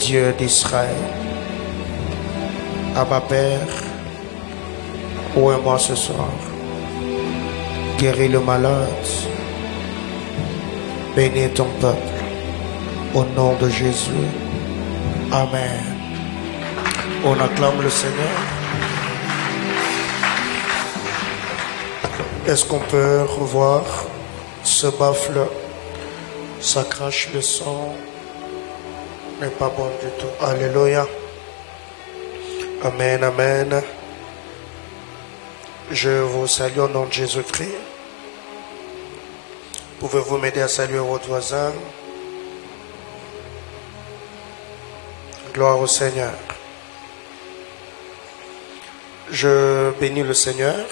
Dieu d'Israël. Abba Père, ouvrez-moi ce soir. Guéris le malade. Bénis ton peuple. Au nom de Jésus. Amen. On acclame le Seigneur. Est-ce qu'on peut revoir ce baffle? Ça crache le sang. N'est pas bon du tout. Alléluia. Amen, amen. Je vous salue au nom de Jésus-Christ. Pouvez-vous m'aider à saluer votre voisin? Gloire au Seigneur. Je bénis le Seigneur,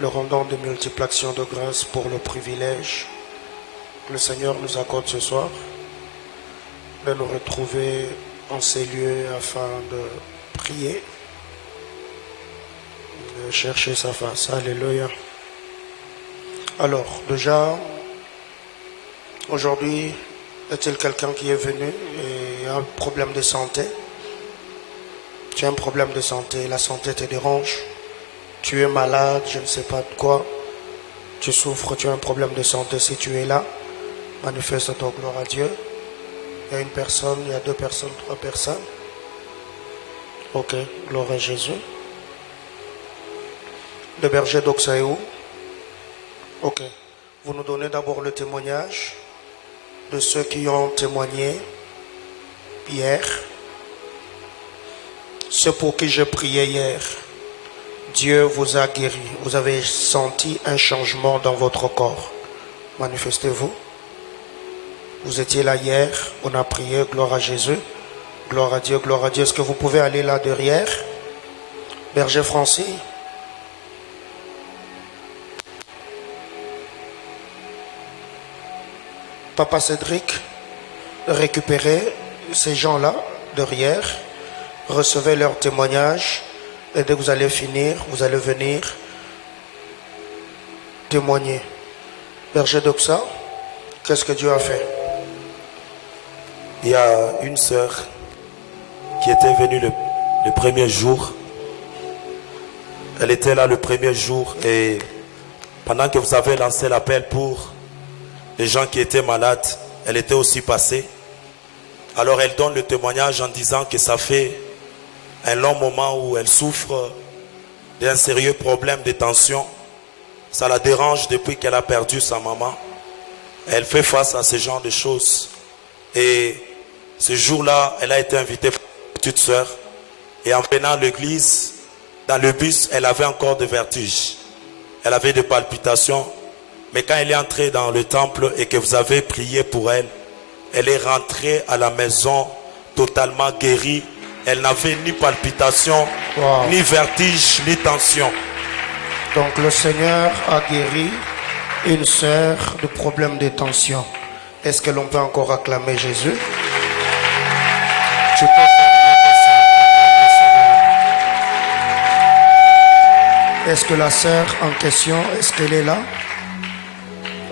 le rendant de multiples actions de grâce pour le privilège que le Seigneur nous accorde ce soir de nous retrouver en ces lieux afin de prier, de chercher sa face. Alléluia. Alors, déjà, aujourd'hui, est-il quelqu'un qui est venu et a un problème de santé? Tu as un problème de santé, la santé te dérange, tu es malade, je ne sais pas de quoi, tu souffres, tu as un problème de santé. Si tu es là, manifeste ton gloire à Dieu. Il y a une personne, il y a 2 personnes, 3 personnes. Ok, gloire à Jésus. Le berger d'Oxa est où? Ok, vous nous donnez d'abord le témoignage de ceux qui ont témoigné hier. Ceux pour qui je priais hier, Dieu vous a guéri. Vous avez senti un changement dans votre corps. Manifestez-vous. Vous étiez là hier, on a prié, gloire à Jésus. Gloire à Dieu, gloire à Dieu. Est-ce que vous pouvez aller là derrière? Berger Francis. Papa Cédric, récupérez ces gens-là derrière. Recevez leur témoignage et dès que vous allez finir, vous allez venir témoigner. Berger d'Oxa, qu'est-ce que Dieu a fait? Il y a une sœur qui était venue le premier jour. Elle était là le premier jour et pendant que vous avez lancé l'appel pour les gens qui étaient malades, elle était aussi passée. Alors elle donne le témoignage en disant que ça fait un long moment où elle souffre d'un sérieux problème de tension. Ça la dérange depuis qu'elle a perdu sa maman. Elle fait face à ce genre de choses. Et ce jour-là, elle a été invitée par une petite sœur. Et en venant à l'église, dans le bus, elle avait encore des vertiges. Elle avait des palpitations. Mais quand elle est entrée dans le temple et que vous avez prié pour elle, elle est rentrée à la maison totalement guérie. Elle n'avait ni palpitation, ni vertige, ni tension. Donc le Seigneur a guéri une sœur de problème de tension. Est-ce que l'on peut encore acclamer Jésus? Tu peux fermer tes seins, acclamer le Seigneur. Est-ce que la sœur en question, est-ce qu'elle est là?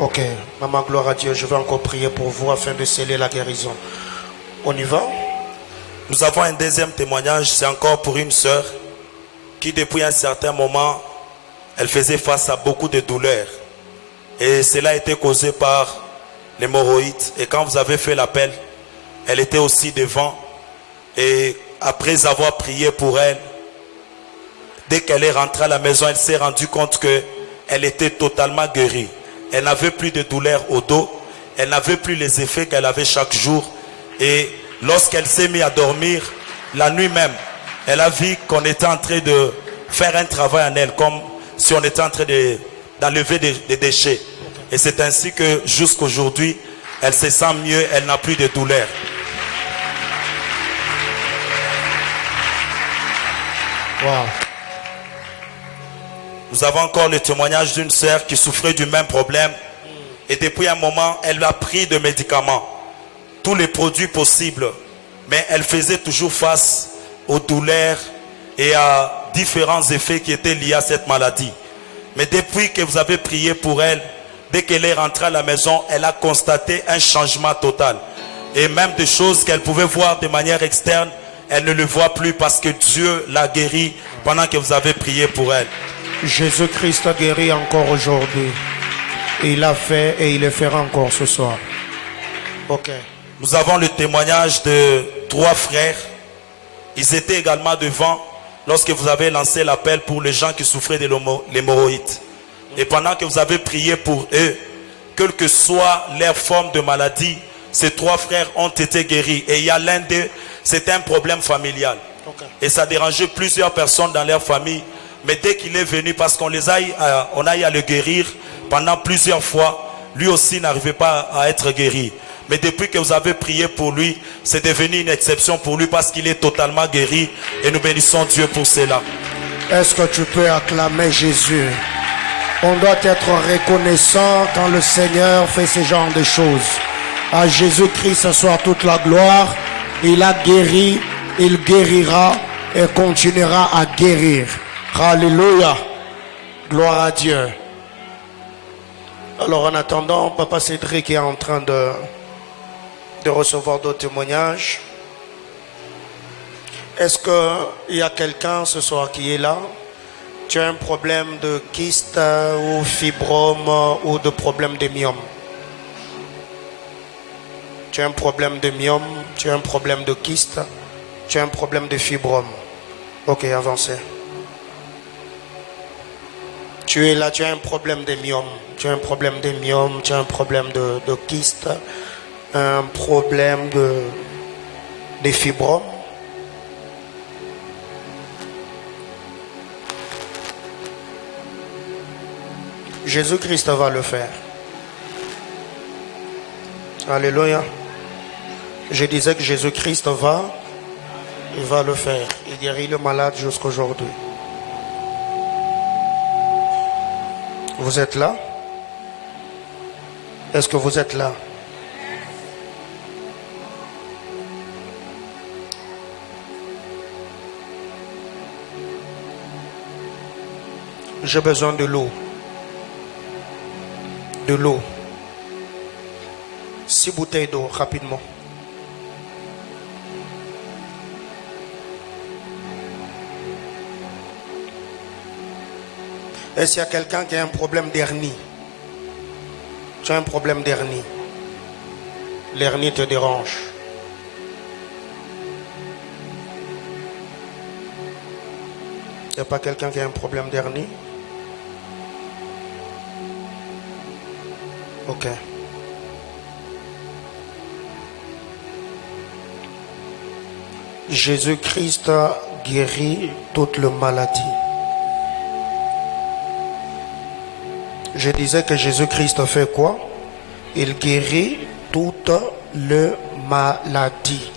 Ok, maman, gloire à Dieu, je vais encore prier pour vous afin de sceller la guérison. On y va? Nous avons un deuxième témoignage, c'est encore pour une sœur qui depuis un certain moment, elle faisait face à beaucoup de douleurs. Et cela a été causé par l'hémorroïde. Et quand vous avez fait l'appel, elle était aussi devant. Et après avoir prié pour elle, dès qu'elle est rentrée à la maison, elle s'est rendue compte qu'elle était totalement guérie. Elle n'avait plus de douleur au dos. Elle n'avait plus les effets qu'elle avait chaque jour. Et lorsqu'elle s'est mise à dormir, la nuit même, elle a vu qu'on était en train de faire un travail en elle, comme si on était en train d'enlever des déchets. Et c'est ainsi que jusqu'aujourd'hui, elle se sent mieux, elle n'a plus de douleur. Wow. Nous avons encore le témoignage d'une sœur qui souffrait du même problème. Et depuis un moment, elle a pris des médicaments, tous les produits possibles. Mais elle faisait toujours face aux douleurs et à différents effets qui étaient liés à cette maladie. Mais depuis que vous avez prié pour elle, dès qu'elle est rentrée à la maison, elle a constaté un changement total. Et même des choses qu'elle pouvait voir de manière externe, elle ne le voit plus parce que Dieu l'a guérie pendant que vous avez prié pour elle. Jésus-Christ a guéri encore aujourd'hui. Il l'a fait et il le fera encore ce soir. Ok. Nous avons le témoignage de 3 frères. Ils étaient également devant lorsque vous avez lancé l'appel pour les gens qui souffraient de l'hémorroïde. Et pendant que vous avez prié pour eux, quelle que soit leur forme de maladie, ces 3 frères ont été guéris. Et il y a l'un d'eux, c'était un problème familial. Okay. Et ça dérangeait plusieurs personnes dans leur famille. Mais dès qu'il est venu, parce qu'on a eu à le guérir pendant plusieurs fois, lui aussi n'arrivait pas à être guéri. Mais depuis que vous avez prié pour lui, c'est devenu une exception pour lui parce qu'il est totalement guéri. Et nous bénissons Dieu pour cela. Est-ce que tu peux acclamer Jésus? On doit être reconnaissant quand le Seigneur fait ce genre de choses. À Jésus-Christ soit toute la gloire. Il a guéri, il guérira et continuera à guérir. Alléluia. Gloire à Dieu. Alors en attendant, Papa Cédric est en train de recevoir d'autres témoignages. Est-ce qu'il y a quelqu'un ce soir qui est là? Tu as un problème de kyste ou fibrome ou de problème de myome? Tu as un problème de myome, tu as un problème de kyste, tu as un problème de fibrome. Ok, avancez. Tu es là, tu as un problème de myome, tu as un problème de myome, tu as un problème de kyste, un problème de fibrome. Jésus-Christ va le faire. Alléluia. Je disais que Jésus-Christ va le faire. Il guérit le malade jusqu'aujourd'hui. Vous êtes là? Est-ce que vous êtes là? J'ai besoin de l'eau. De l'eau. 6 bouteilles d'eau, rapidement. Est-ce qu'il y a quelqu'un qui a un problème d'hernie? Tu as un problème d'hernie. L'hernie te dérange. Il n'y a pas quelqu'un qui a un problème d'hernie? Ok. Jésus-Christ guérit toute la maladie. Je disais que Jésus-Christ fait quoi? Il guérit toute la maladie.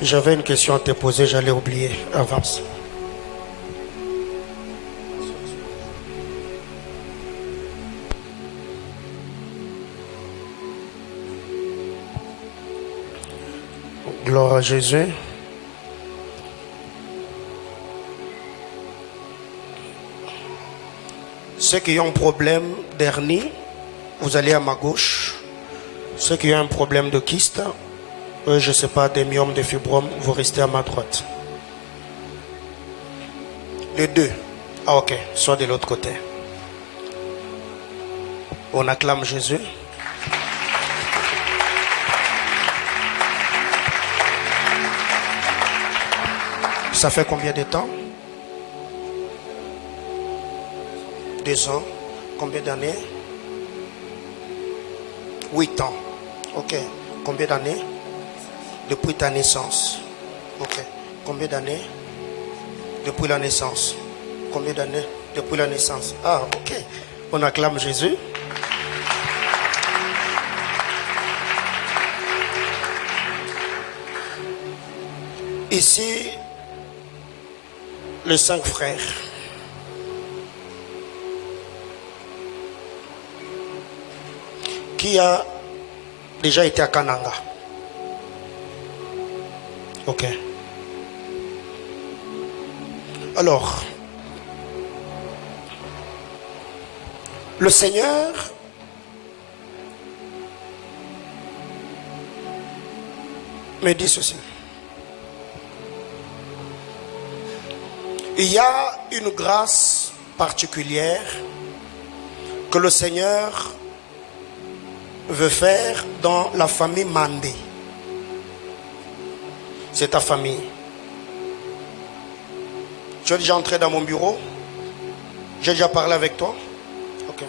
J'avais une question à te poser, j'allais oublier. Avance. Gloire à Jésus. Ceux qui ont un problème d'hernie, vous allez à ma gauche. Ceux qui ont un problème de kyste, je ne sais pas, des myomes, des fibromes, vous restez à ma droite. Les deux. Ah ok, soit de l'autre côté. On acclame Jésus. Ça fait combien de temps? 2 ans. Combien d'années? 8 ans. Ok. Combien d'années? Depuis ta naissance. Ok. Combien d'années? Depuis la naissance. Combien d'années? Depuis la naissance. Ah, ok. On acclame Jésus. Ici, les 5 frères. Qui a déjà été à Kananga? Ok. Alors, le Seigneur me dit ceci. Il y a une grâce particulière que le Seigneur veut faire dans la famille Mandé. C'est ta famille. Tu es déjà entré dans mon bureau? J'ai déjà parlé avec toi? Ok.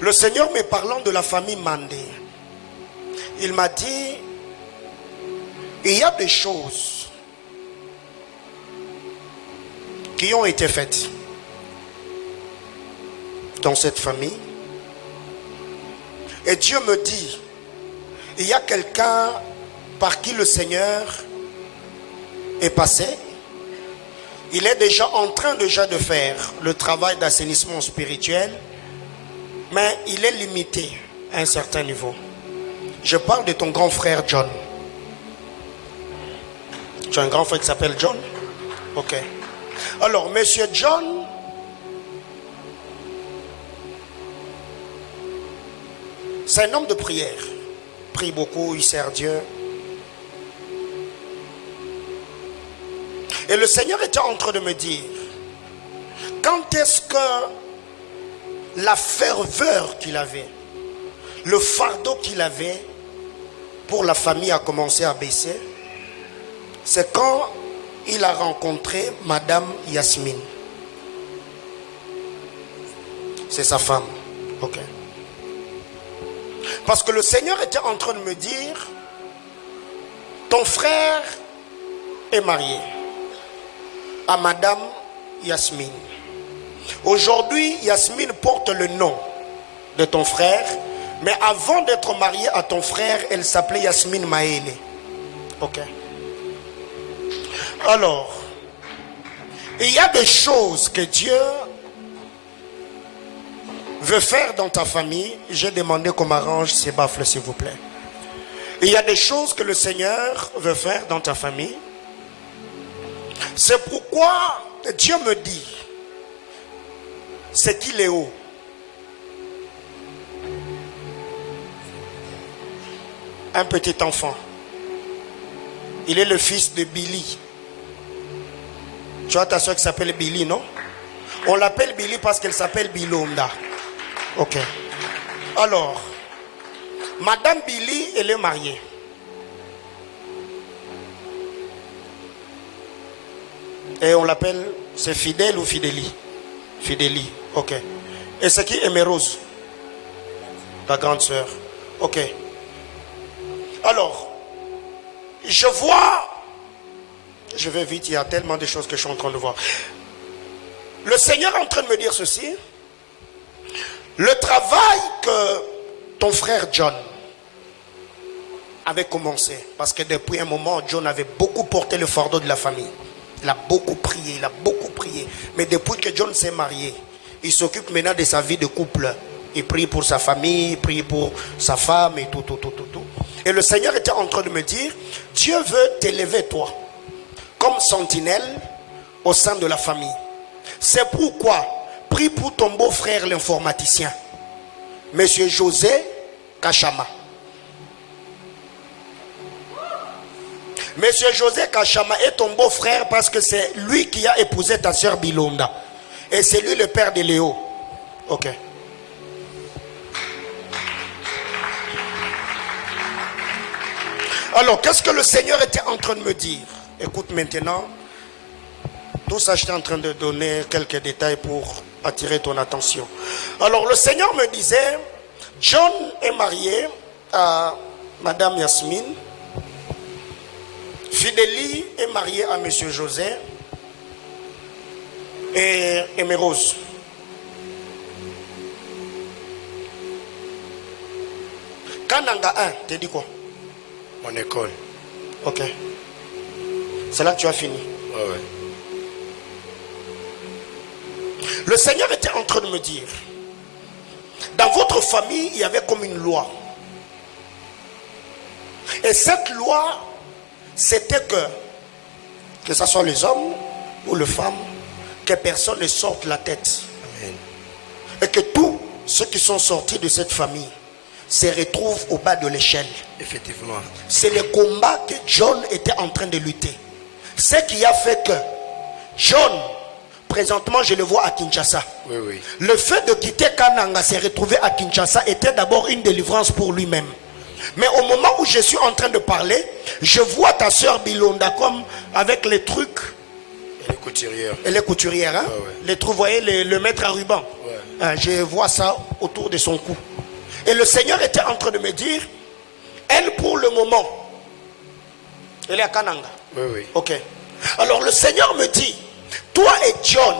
Le Seigneur me parlant de la famille Mandé, il m'a dit, il y a des choses qui ont été faites dans cette famille. Et Dieu me dit, il y a quelqu'un par qui le Seigneur est passé. Il est déjà en train de faire le travail d'assainissement spirituel, mais il est limité à un certain niveau. Je parle de ton grand frère John. Tu as un grand frère qui s'appelle John? Ok. Alors, monsieur John, c'est un homme de prière. Il prie beaucoup, il sert Dieu. Et le Seigneur était en train de me dire, quand est-ce que la ferveur qu'il avait, le fardeau qu'il avait pour la famille a commencé à baisser? C'est quand il a rencontré Madame Yasmine. C'est sa femme. Ok. Parce que le Seigneur était en train de me dire, ton frère est marié à Madame Yasmine. Aujourd'hui, Yasmine porte le nom de ton frère, mais avant d'être mariée à ton frère, elle s'appelait Yasmine Maëlle. Ok. Alors, il y a des choses que Dieu veut faire dans ta famille. J'ai demandé qu'on m'arrange ces baffles, s'il vous plaît. Il y a des choses que le Seigneur veut faire dans ta famille. C'est pourquoi Dieu me dit, c'est qui Léo? Un petit enfant. Il est le fils de Billy. Tu as ta soeur qui s'appelle Billy, non? On l'appelle Billy parce qu'elle s'appelle Bilonda. Ok. Alors, Madame Billy, elle est mariée. Et on l'appelle, c'est Fidèle ou Fidélie? Fidélie, ok. Et c'est qui Emerose? Ta grande soeur. Ok. Alors, je vois, je vais vite, il y a tellement de choses que je suis en train de voir. Le Seigneur est en train de me dire ceci. Le travail que ton frère John avait commencé, parce que depuis un moment, John avait beaucoup porté le fardeau de la famille. Il a beaucoup prié, il a beaucoup prié. Mais depuis que John s'est marié, il s'occupe maintenant de sa vie de couple. Il prie pour sa famille, il prie pour sa femme et tout. Et le Seigneur était en train de me dire, Dieu veut t'élever toi, comme sentinelle au sein de la famille. C'est pourquoi, prie pour ton beau-frère l'informaticien, Monsieur José Kachama. Monsieur José Kachama est ton beau-frère parce que c'est lui qui a épousé ta soeur Bilonda. Et c'est lui le père de Léo. Ok. Alors, qu'est-ce que le Seigneur était en train de me dire? Écoute maintenant. Tout ça, j'étais en train de donner quelques détails pour attirer ton attention. Alors, le Seigneur me disait, John est marié à Madame Yasmine. Fidélie est mariée à Monsieur José. Et Emerose. Kananga 1, t'as dit quoi? Mon école. Ok. C'est là que tu as fini. Ouais. Le Seigneur était en train de me dire, dans votre famille, il y avait comme une loi. Et cette loi, c'était que ce soit les hommes ou les femmes, que personne ne sorte la tête. Amen. Et que tous ceux qui sont sortis de cette famille, se retrouve au bas de l'échelle. Effectivement. C'est le combat que John était en train de lutter. Ce qui a fait que John, présentement je le vois à Kinshasa. Oui, oui. Le fait de quitter Kananga, se retrouver à Kinshasa, était d'abord une délivrance pour lui-même. Mais au moment où je suis en train de parler, je vois ta soeur Bilonda comme avec les trucs. Elle est couturière. Elle est couturière, hein? Ouais. Les trucs, vous voyez, le mettre à ruban. Ouais. Je vois ça autour de son cou. Et le Seigneur était en train de me dire, elle pour le moment, elle est à Kananga. Oui, oui. Ok. Alors le Seigneur me dit, toi et John,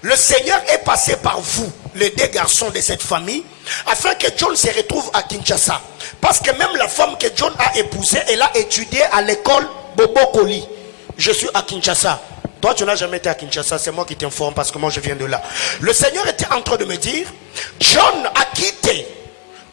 le Seigneur est passé par vous, les deux garçons de cette famille, afin que John se retrouve à Kinshasa. Parce que même la femme que John a épousée, elle a étudié à l'école Bobo Koli. Je suis à Kinshasa. Toi, tu n'as jamais été à Kinshasa, c'est moi qui t'informe parce que moi je viens de là. Le Seigneur était en train de me dire, John a quitté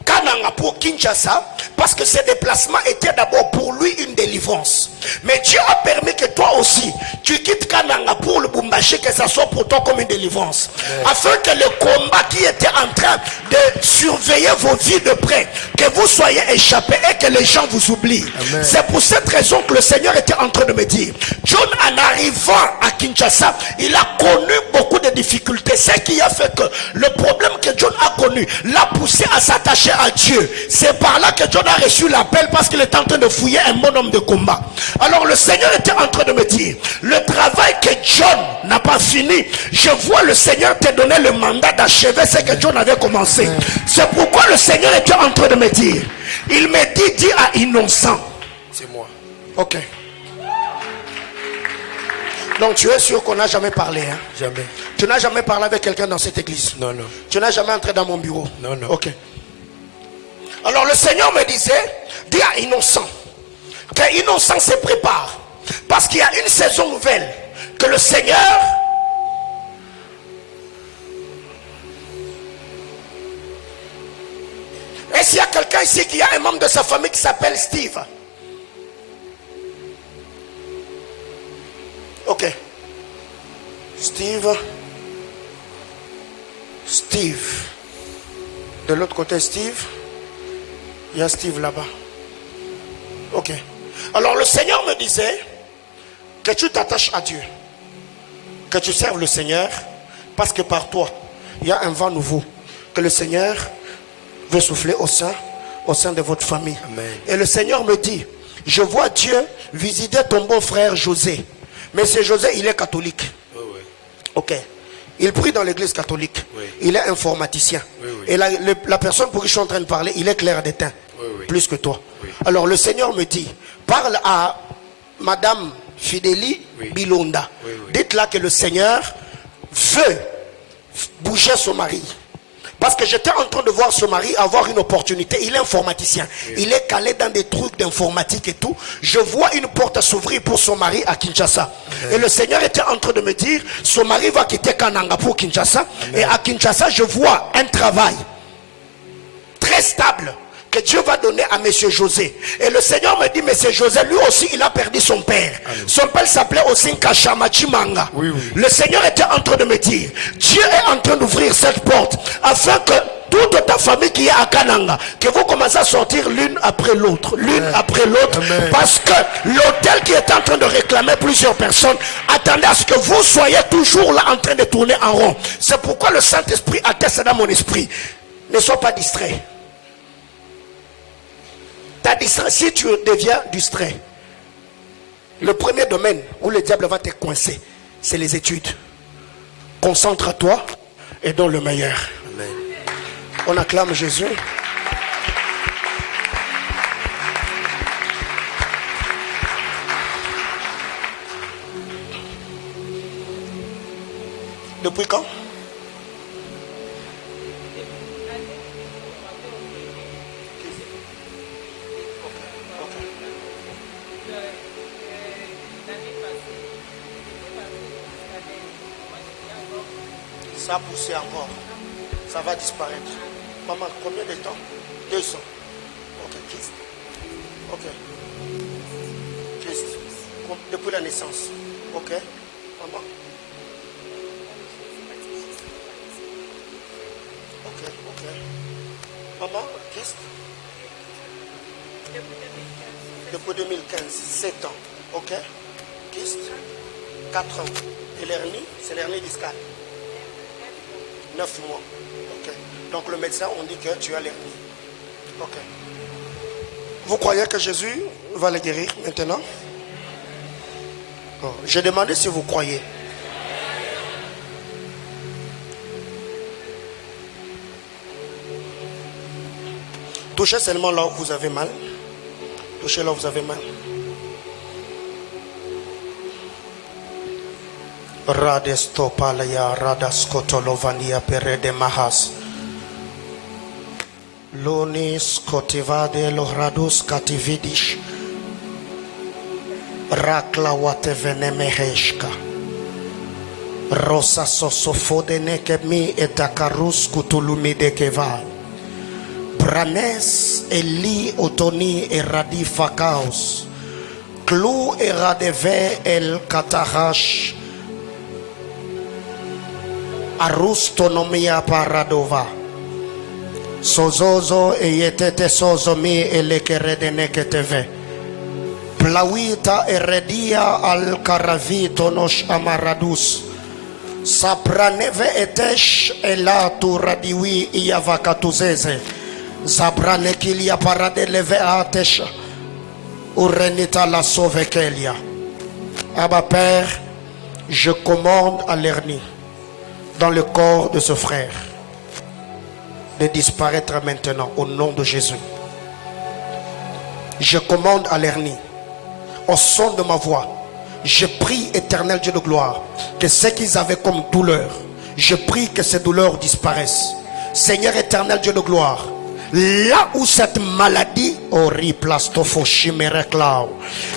Kananga pour Kinshasa parce que ses déplacements étaient d'abord pour lui une délivrance. Mais Dieu a permis que toi aussi tu quittes Kananga pour le Bumbashi, que ça soit pour toi comme une délivrance. Afin que le combat qui était en train de surveiller vos vies de près, que vous soyez échappés et que les gens vous oublient. C'est pour cette raison que le Seigneur était en train de me dire, John en arrivant à Kinshasa, il a connu beaucoup de difficultés. Ce qui a fait que le problème que John a connu l'a poussé à s'attacher à Dieu. C'est par là que John a reçu l'appel parce qu'il était en train de fouiller un bon homme de combat. Alors le Seigneur était en train de me dire, le travail que John n'a pas fini, je vois le Seigneur te donner le mandat d'achever ce que John avait commencé. C'est pourquoi le Seigneur était en train de me dire, il me dit, dis à Innocent. C'est moi. Ok. Donc tu es sûr qu'on n'a jamais parlé, hein? Jamais. Tu n'as jamais parlé avec quelqu'un dans cette église? Non, non. Tu n'as jamais entré dans mon bureau? Non, non. Ok. Alors le Seigneur me disait, dis à Innocent que Innocent se prépare. Parce qu'il y a une saison nouvelle que le Seigneur... Est-ce qu'il y a quelqu'un ici qui a un membre de sa famille qui s'appelle Steve? Ok. Steve. De l'autre côté, Steve. Il y a Steve là-bas. Ok. Alors le Seigneur me disait que tu t'attaches à Dieu. Que tu serves le Seigneur. Parce que par toi, il y a un vent nouveau. Que le Seigneur veut souffler au sein de votre famille. Amen. Et le Seigneur me dit, je vois Dieu visiter ton bon frère José. Mais c'est José, il est catholique. Oui, oui. Ok. Il prie dans l'église catholique. Oui. Il est informaticien. Oui, oui. Et la personne pour qui je suis en train de parler, il est clair d'éteint. Oui, oui. Plus que toi. Oui. Alors le Seigneur me dit, parle à Madame Fidélie Oui. Bilonda. Oui, oui. Dites-là que le Seigneur veut bouger son mari. Parce que j'étais en train de voir ce mari avoir une opportunité. Il est informaticien. Oui. Il est calé dans des trucs d'informatique et tout. Je vois une porte s'ouvrir pour son mari à Kinshasa. Amen. Et le Seigneur était en train de me dire, son mari va quitter Kananga pour Kinshasa. Amen. Et à Kinshasa, je vois un travail très stable que Dieu va donner à monsieur José. Et le Seigneur me dit, monsieur José, lui aussi, il a perdu son père. Amen. Son père s'appelait aussi Kachamachimanga. Oui, oui. Le Seigneur était en train de me dire, Dieu est en train d'ouvrir cette porte afin que toute ta famille qui est à Kananga, que vous commencez à sortir l'une après l'autre, parce que l'hôtel qui est en train de réclamer plusieurs personnes, attendez à ce que vous soyez toujours là en train de tourner en rond. C'est pourquoi le Saint-Esprit atteste dans mon esprit. Ne sois pas distrait. Si tu deviens distrait, le premier domaine où le diable va te coincer, c'est les études. Concentre-toi et donne le meilleur. Amen. On acclame Jésus. Depuis quand? Ça a poussé encore. Ça va disparaître. Maman, combien de temps? 2 ans. Ok, Christ. Ok. Christ. Depuis la naissance. Ok. Maman. Ok, ok. Maman, kyste? Depuis 2015, 7 ans. Ok. Kyste? 4 ans. Et l'hernie, c'est l'hernie discale. 9 mois. Ok. Donc le médecin, on dit que tu as l'hernie. Ok. Vous croyez que Jésus va le guérir maintenant? Oh, j'ai demandé si vous croyez. Touchez seulement là où vous avez mal. Touchez là où vous avez mal. Radestopalaya radaskotolovania perede mahas. Lonis kotivade lohradus katividish. Rakla watevene meheshka. Rosa sosofode nekemi etakarus kutulumi dekeva. Branes eli otoni eradi fakaos. Clou eradeve el katarash. Arustonomia paradova. Sozozo eyetete sozomi elekeredeneketeve. Plawita eredia al karavito nosh amaradus. Sapraneve etesh elatu radiwi iyavakatuzeze. Zabranekilia paradeleve atesh. Urenita la sauvekelia. Abba Père, je commande à l'hernie dans le corps de ce frère de disparaître maintenant au nom de Jésus. Je commande à l'hernie, au son de ma voix, je prie, éternel Dieu de gloire, que ce qu'ils avaient comme douleur, je prie que ces douleurs disparaissent. Seigneur éternel Dieu de gloire, là où cette maladie,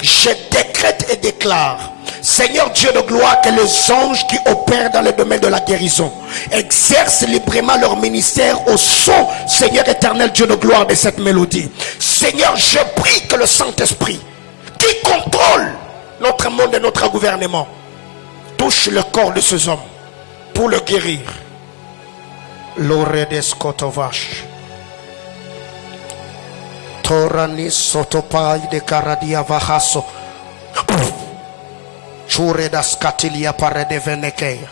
je décrète et déclare, Seigneur Dieu de gloire, que les anges qui opèrent dans le domaine de la guérison exercent librement leur ministère au son, Seigneur éternel Dieu de gloire, de cette mélodie. Seigneur, je prie que le Saint-Esprit qui contrôle notre monde et notre gouvernement touche le corps de ces hommes pour le guérir. Loredes Kotovash Toranis Sotopai de Karadia Vahaso Churedas Katilia Parede Venekeya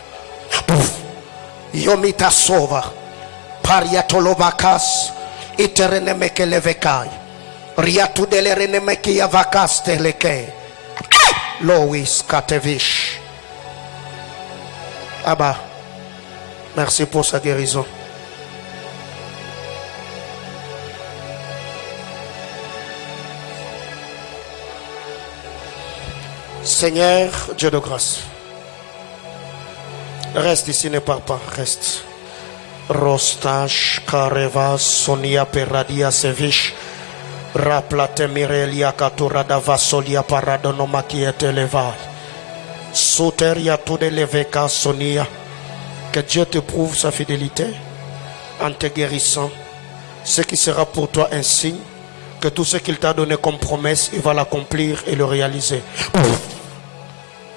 Yomita Sova Pariatolovakas Iterenemeke Levekai Riatu delerenemeke Yavakas Teleke Lois Katevish. Abba, merci pour sa guérison. Seigneur, Dieu de grâce, reste ici, ne pars pas, reste. Rostash, Kareva, Sonia, Peradia, Sevish, Raplate, Mirelia, Katurada, Vasolia, Paradonoma, qui est élevé. Soteria, tout de l'évêque, Sonia, que Dieu te prouve sa fidélité en te guérissant. Ce qui sera pour toi un signe que tout ce qu'il t'a donné comme promesse, il va l'accomplir et le réaliser.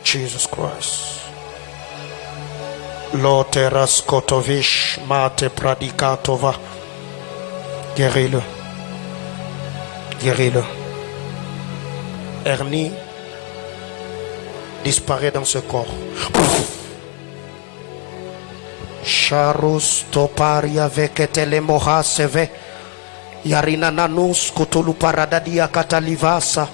Jesus Christ. Loteras Kotovish Mate Pradikatova. Guéris-le. Guéris-le. Hernie disparaît dans ce corps. Charus Toparia Veketelemoha Seve. Yarina Nanus Kutulu Paradadia Katalivasa.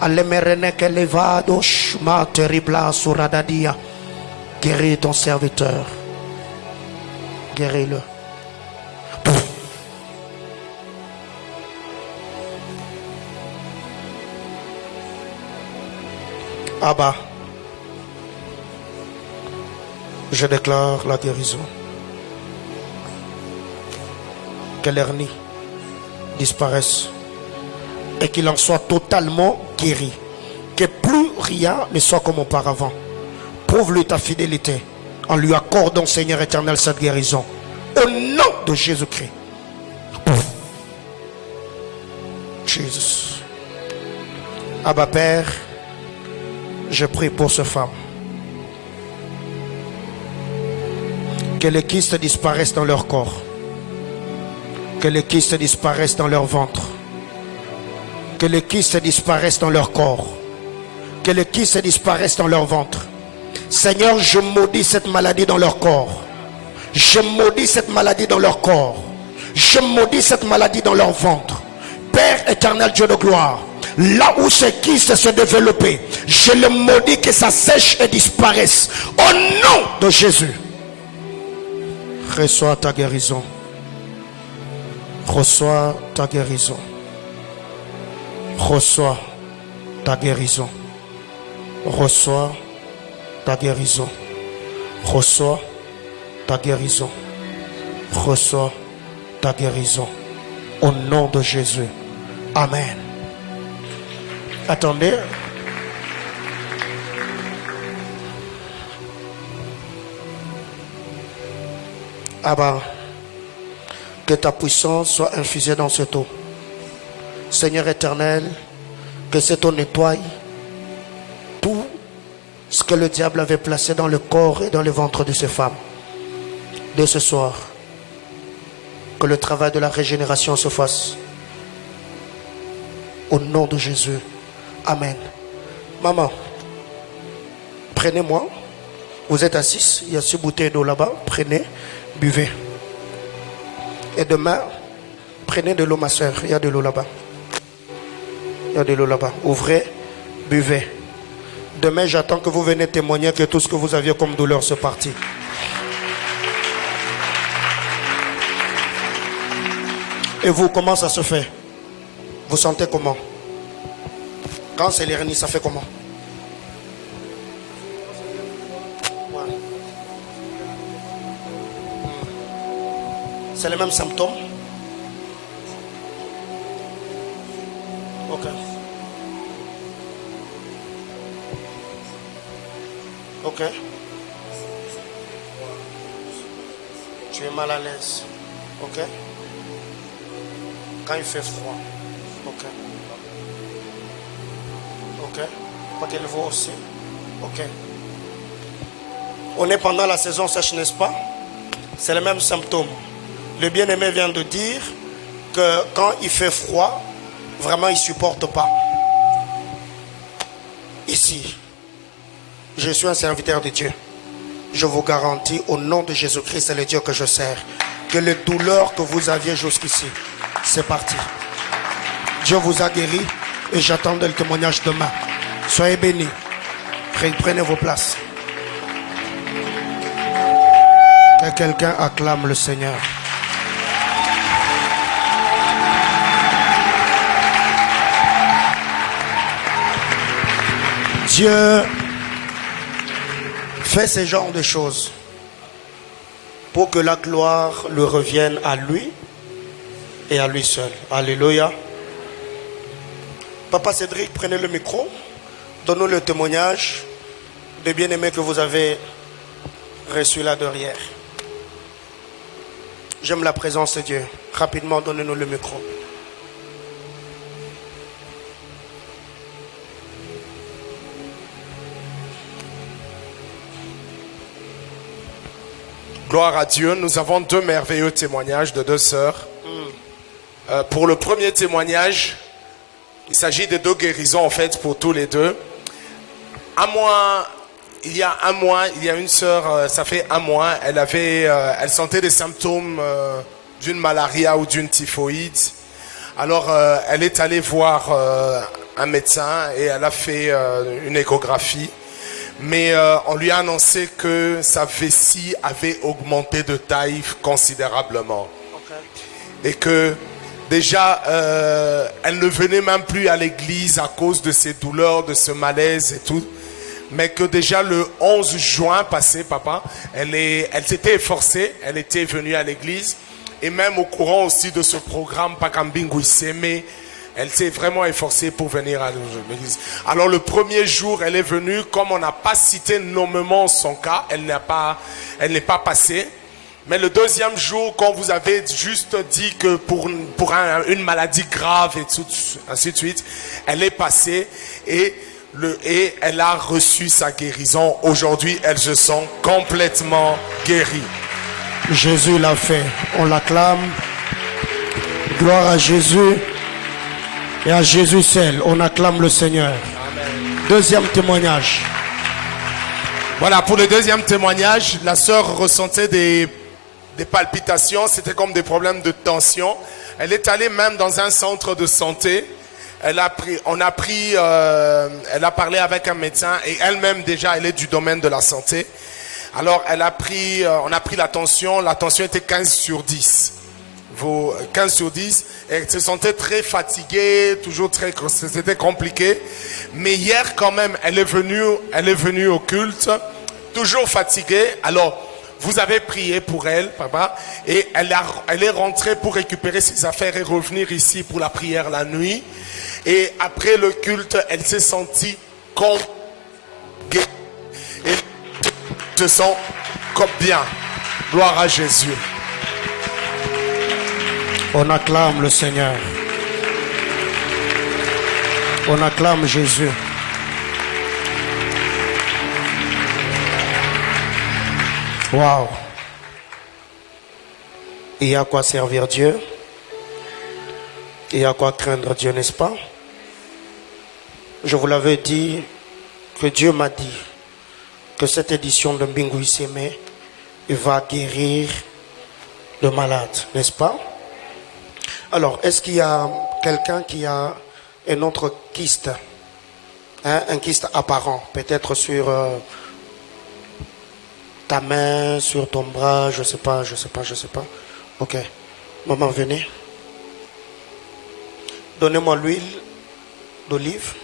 Alemereneke levados ma terribla suradadia. Guéris ton serviteur. Guéris-le. Abba, je déclare la guérison. Que l'hernie disparaisse et qu'il en soit totalement guéri. Que plus rien ne soit comme auparavant. Prouve-lui ta fidélité en lui accordant, Seigneur éternel, cette guérison. Au nom de Jésus-Christ. Jesus. Abba Père, je prie pour ces femmes. Que les kystes disparaissent dans leur corps. Que les kystes disparaissent dans leur ventre. Que les kystes disparaissent dans leur corps. Que les kystes disparaissent dans leur ventre. Seigneur, je maudis cette maladie dans leur corps. Je maudis cette maladie dans leur corps. Je maudis cette maladie dans leur ventre. Père éternel, Dieu de gloire, là où ces kystes se développaient, je le maudis que ça sèche et disparaisse. Au nom de Jésus. Reçois ta guérison. Reçois ta guérison. Reçois ta guérison. Reçois ta guérison. Reçois ta guérison. Reçois ta guérison. Au nom de Jésus. Amen. Attendez. Abba, que ta puissance soit infusée dans cette eau. Seigneur éternel, que cette eau nettoie tout ce que le diable avait placé dans le corps et dans le ventre de ces femmes. Dès ce soir, que le travail de la régénération se fasse. Au nom de Jésus. Amen. Maman, prenez-moi. Vous êtes assis. Il y a 6 bouteilles d'eau là-bas. Prenez, buvez. Et demain, prenez de l'eau, ma soeur. Il y a de l'eau là-bas. Il y a de l'eau là-bas. Ouvrez, buvez. Demain, j'attends que vous venez témoigner que tout ce que vous aviez comme douleur se partit. Et vous, comment ça se fait? Vous sentez comment? Quand c'est l'hernie, ça fait comment? Ouais. C'est les mêmes symptômes? Ok. Ok. Tu es mal à l'aise. Ok. Quand il fait froid. Ok. Ok. Pas qu'elle voit aussi. Ok. On est pendant la saison sèche, n'est-ce pas? C'est le même symptôme. Le bien-aimé vient de dire que quand il fait froid, vraiment il ne supporte pas. Ici, je suis un serviteur de Dieu. Je vous garantis au nom de Jésus-Christ, c'est le Dieu que je sers, que les douleurs que vous aviez jusqu'ici, c'est parti. Dieu vous a guéri et j'attends le témoignage demain. Soyez bénis. Prenez vos places. Que quelqu'un acclame le Seigneur. Dieu fait ce genre de choses pour que la gloire lui revienne à lui et à lui seul. Alléluia. Papa Cédric, prenez le micro. Donnez-nous le témoignage des bien-aimés que vous avez reçus là derrière. J'aime la présence de Dieu. Rapidement, donnez-nous le micro. Gloire à Dieu, nous avons 2 merveilleux témoignages de 2 sœurs. Pour le premier témoignage, il s'agit de 2 guérisons en fait pour tous les 2. Il y a un mois, il y a une sœur, ça fait 1 mois, elle sentait des symptômes d'une malaria ou d'une typhoïde. Alors elle est allée voir un médecin et elle a fait une échographie. Mais on lui a annoncé que sa vessie avait augmenté de taille considérablement. Okay. Et que déjà, elle ne venait même plus à l'église à cause de ses douleurs, de ce malaise et tout. Mais que déjà le 11 juin passé, papa, elle s'était efforcée, elle était venue à l'église. Et même au courant aussi de ce programme Pakambingu Iseme, elle s'est vraiment efforcée pour venir à l'église. Alors le premier jour, elle est venue, comme on n'a pas cité nommément son cas, elle n'est pas passée. Mais le deuxième jour, quand vous avez juste dit que pour une maladie grave et tout, ainsi de suite, elle est passée et elle a reçu sa guérison. Aujourd'hui, elle se sent complètement guérie. Jésus l'a fait. On l'acclame. Gloire à Jésus et à Jésus seul. On acclame le Seigneur. Deuxième témoignage. Voilà, pour le deuxième témoignage, la sœur ressentait des palpitations, c'était comme des problèmes de tension. Elle est allée même dans un centre de santé. Elle a parlé avec un médecin et elle-même déjà, elle est du domaine de la santé. Alors, on a pris la tension était 15/10. 15/10, et elle se sentait très fatiguée, c'était compliqué. Mais hier, quand même, elle est venue au culte, toujours fatiguée. Alors, vous avez prié pour elle, papa, et elle est rentrée pour récupérer ses affaires et revenir ici pour la prière la nuit. Et après le culte, elle s'est sentie comme guérie. Et elle se sent comme bien. Gloire à Jésus. On acclame le Seigneur. On acclame Jésus. Waouh. Il y a quoi servir Dieu. Il y a quoi craindre Dieu, n'est-ce pas? Je vous l'avais dit que Dieu m'a dit que cette édition de Mbingu Iseme va guérir le malade, n'est-ce pas? Alors, est-ce qu'il y a quelqu'un qui a un autre kyste, un kyste apparent, peut-être sur ta main, sur ton bras, je sais pas. Ok. Maman, venez. Donnez-moi l'huile d'olive.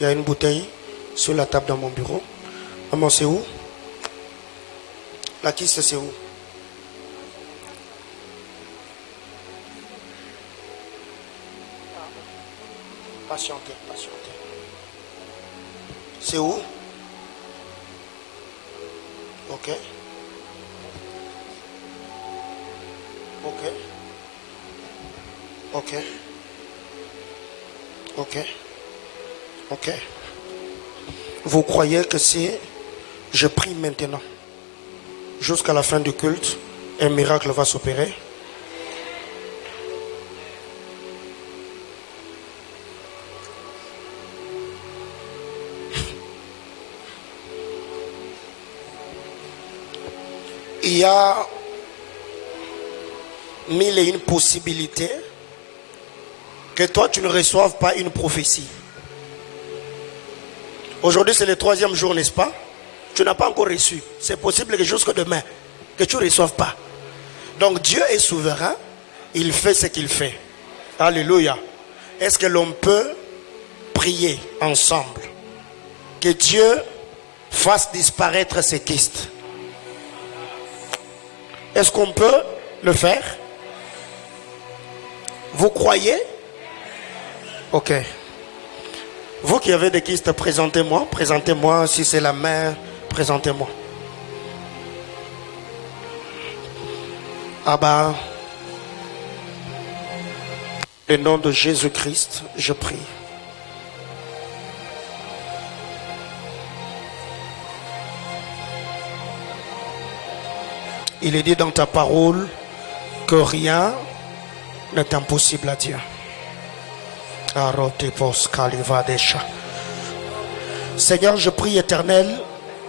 Il y a une bouteille sur la table dans mon bureau. Maman, c'est où? La kyste, c'est où? Patientez. C'est où? Ok. Vous croyez que si je prie maintenant, jusqu'à la fin du culte, un miracle va s'opérer? Il y a mille et une possibilités que toi tu ne reçoives pas une prophétie. Aujourd'hui c'est le 3e jour, n'est-ce pas? Tu n'as pas encore reçu. C'est possible que jusqu'à demain, que tu ne reçoives pas. Donc Dieu est souverain, il fait ce qu'il fait. Alléluia. Est-ce que l'on peut prier ensemble que Dieu fasse disparaître ces kystes? Est-ce qu'on peut le faire? Vous croyez? Ok. Vous qui avez des kystes, présentez-moi. Présentez-moi. Si c'est la main, présentez-moi. Abba, au nom de Jésus-Christ, je prie. Il est dit dans ta parole que rien n'est impossible à Dieu. Seigneur, je prie, Éternel,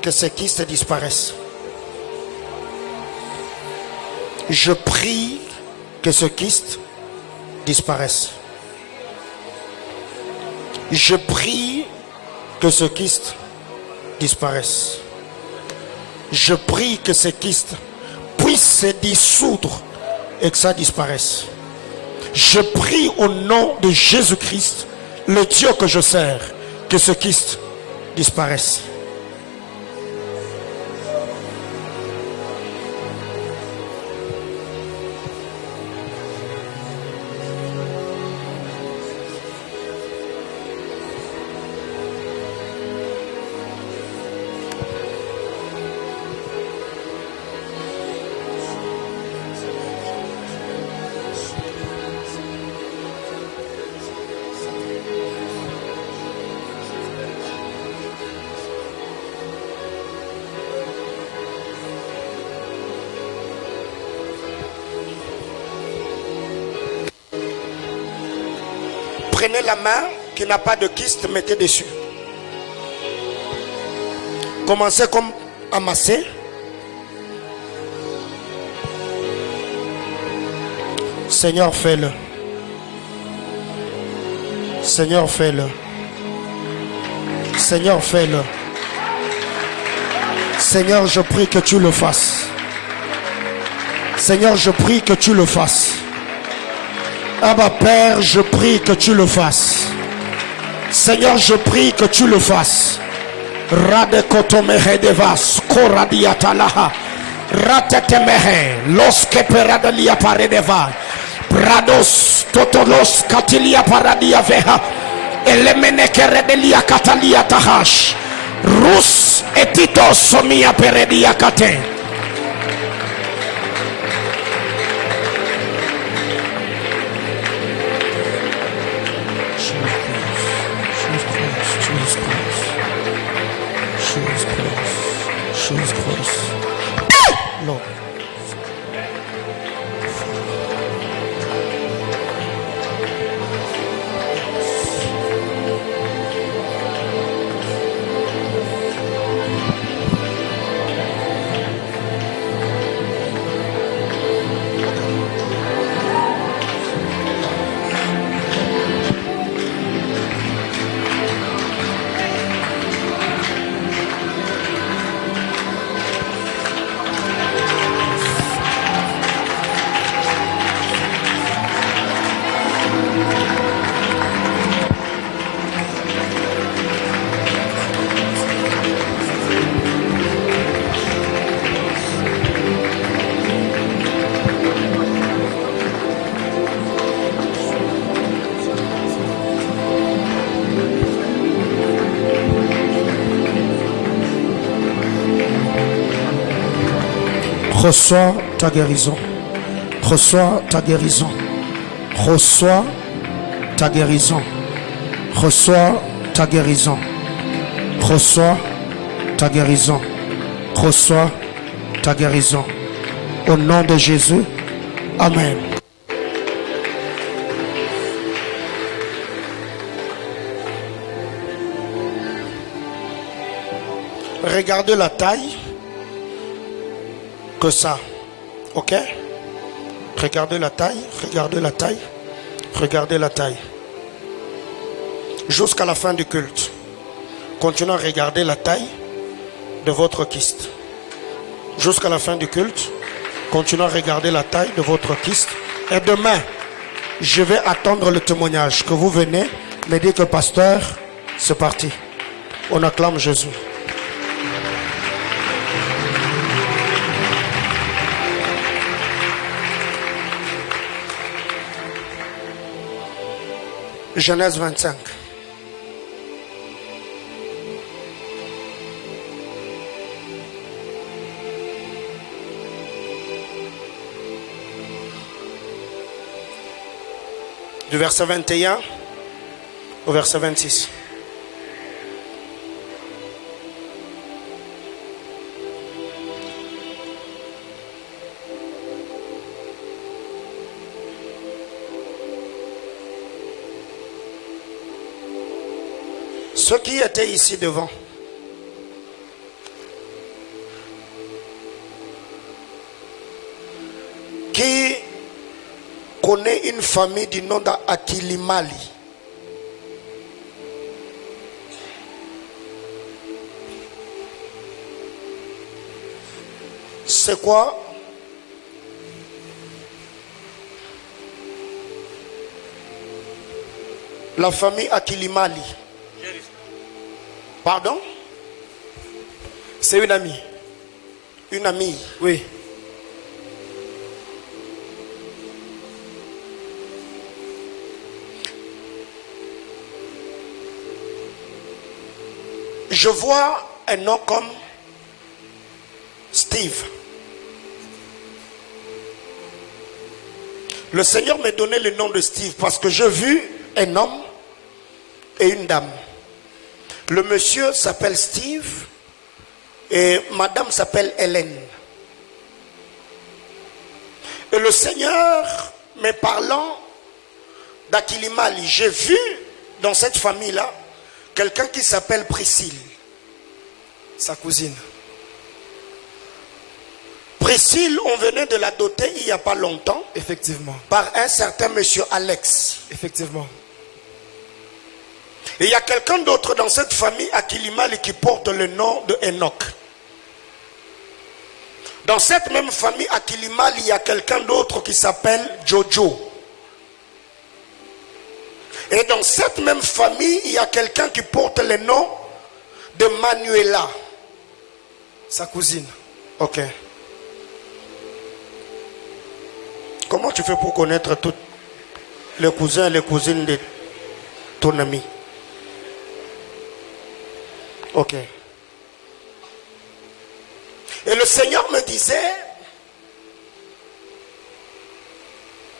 que ces kystes disparaissent. Je prie que ce kyste disparaisse. Je prie que ce kyste disparaisse. Je prie que ce kyste puisse se dissoudre et que ça disparaisse. Je prie au nom de Jésus-Christ, le Dieu que je sers, que ce kyste disparaisse. Prenez la main qui n'a pas de kyste, mettez dessus. Commencez comme amasser. Seigneur, fais-le. Seigneur, fais-le. Seigneur, fais-le. Seigneur, je prie que tu le fasses. Seigneur, je prie que tu le fasses. Abba Père, je prie que tu le fasses. Seigneur, je prie que tu le fasses. Rade kotomehe devas koradiatalaha. Ratetemehe loske peradalia paredeva. Prados totolos katilia paradia veha. Elemene keredelia katalia tahash. Rus etito somia peredia kate. Jesus Christ. Lord. Reçois ta guérison. Reçois ta guérison. Reçois ta guérison. Reçois ta guérison. Reçois ta guérison. Reçois ta guérison. Au nom de Jésus. Amen. Regardez la taille. Que ça, ok? Regardez la taille, regardez la taille, regardez la taille. Jusqu'à la fin du culte, continuez à regarder la taille de votre kyste. Jusqu'à la fin du culte, continuez à regarder la taille de votre kyste. Et demain, je vais attendre le témoignage que vous venez me dire que pasteur, c'est parti. On acclame Jésus. Genèse 25. Du verset 21 au verset 26. Ceux qui étaient ici devant, qui connaît une famille du nom d'Akilimali, c'est quoi? La famille Akilimali. Pardon? C'est une amie. Une amie. Oui. Je vois un nom comme Steve. Le Seigneur m'a donné le nom de Steve parce que j'ai vu un homme et une dame. Le monsieur s'appelle Steve et madame s'appelle Hélène. Et le Seigneur me parlant d'Akilimali, j'ai vu dans cette famille-là quelqu'un qui s'appelle Priscille. Sa cousine. Priscille, on venait de la doter il n'y a pas longtemps Effectivement. par un certain monsieur Alex. Effectivement. Et il y a quelqu'un d'autre dans cette famille Akilimali qui porte le nom de Enoch. Dans cette même famille Akilimali, il y a quelqu'un d'autre qui s'appelle Jojo. Et dans cette même famille, il y a quelqu'un qui porte le nom de Manuela. Sa cousine. Ok. Comment tu fais pour connaître tous les cousins et les cousines de ton ami? Ok. Et le Seigneur me disait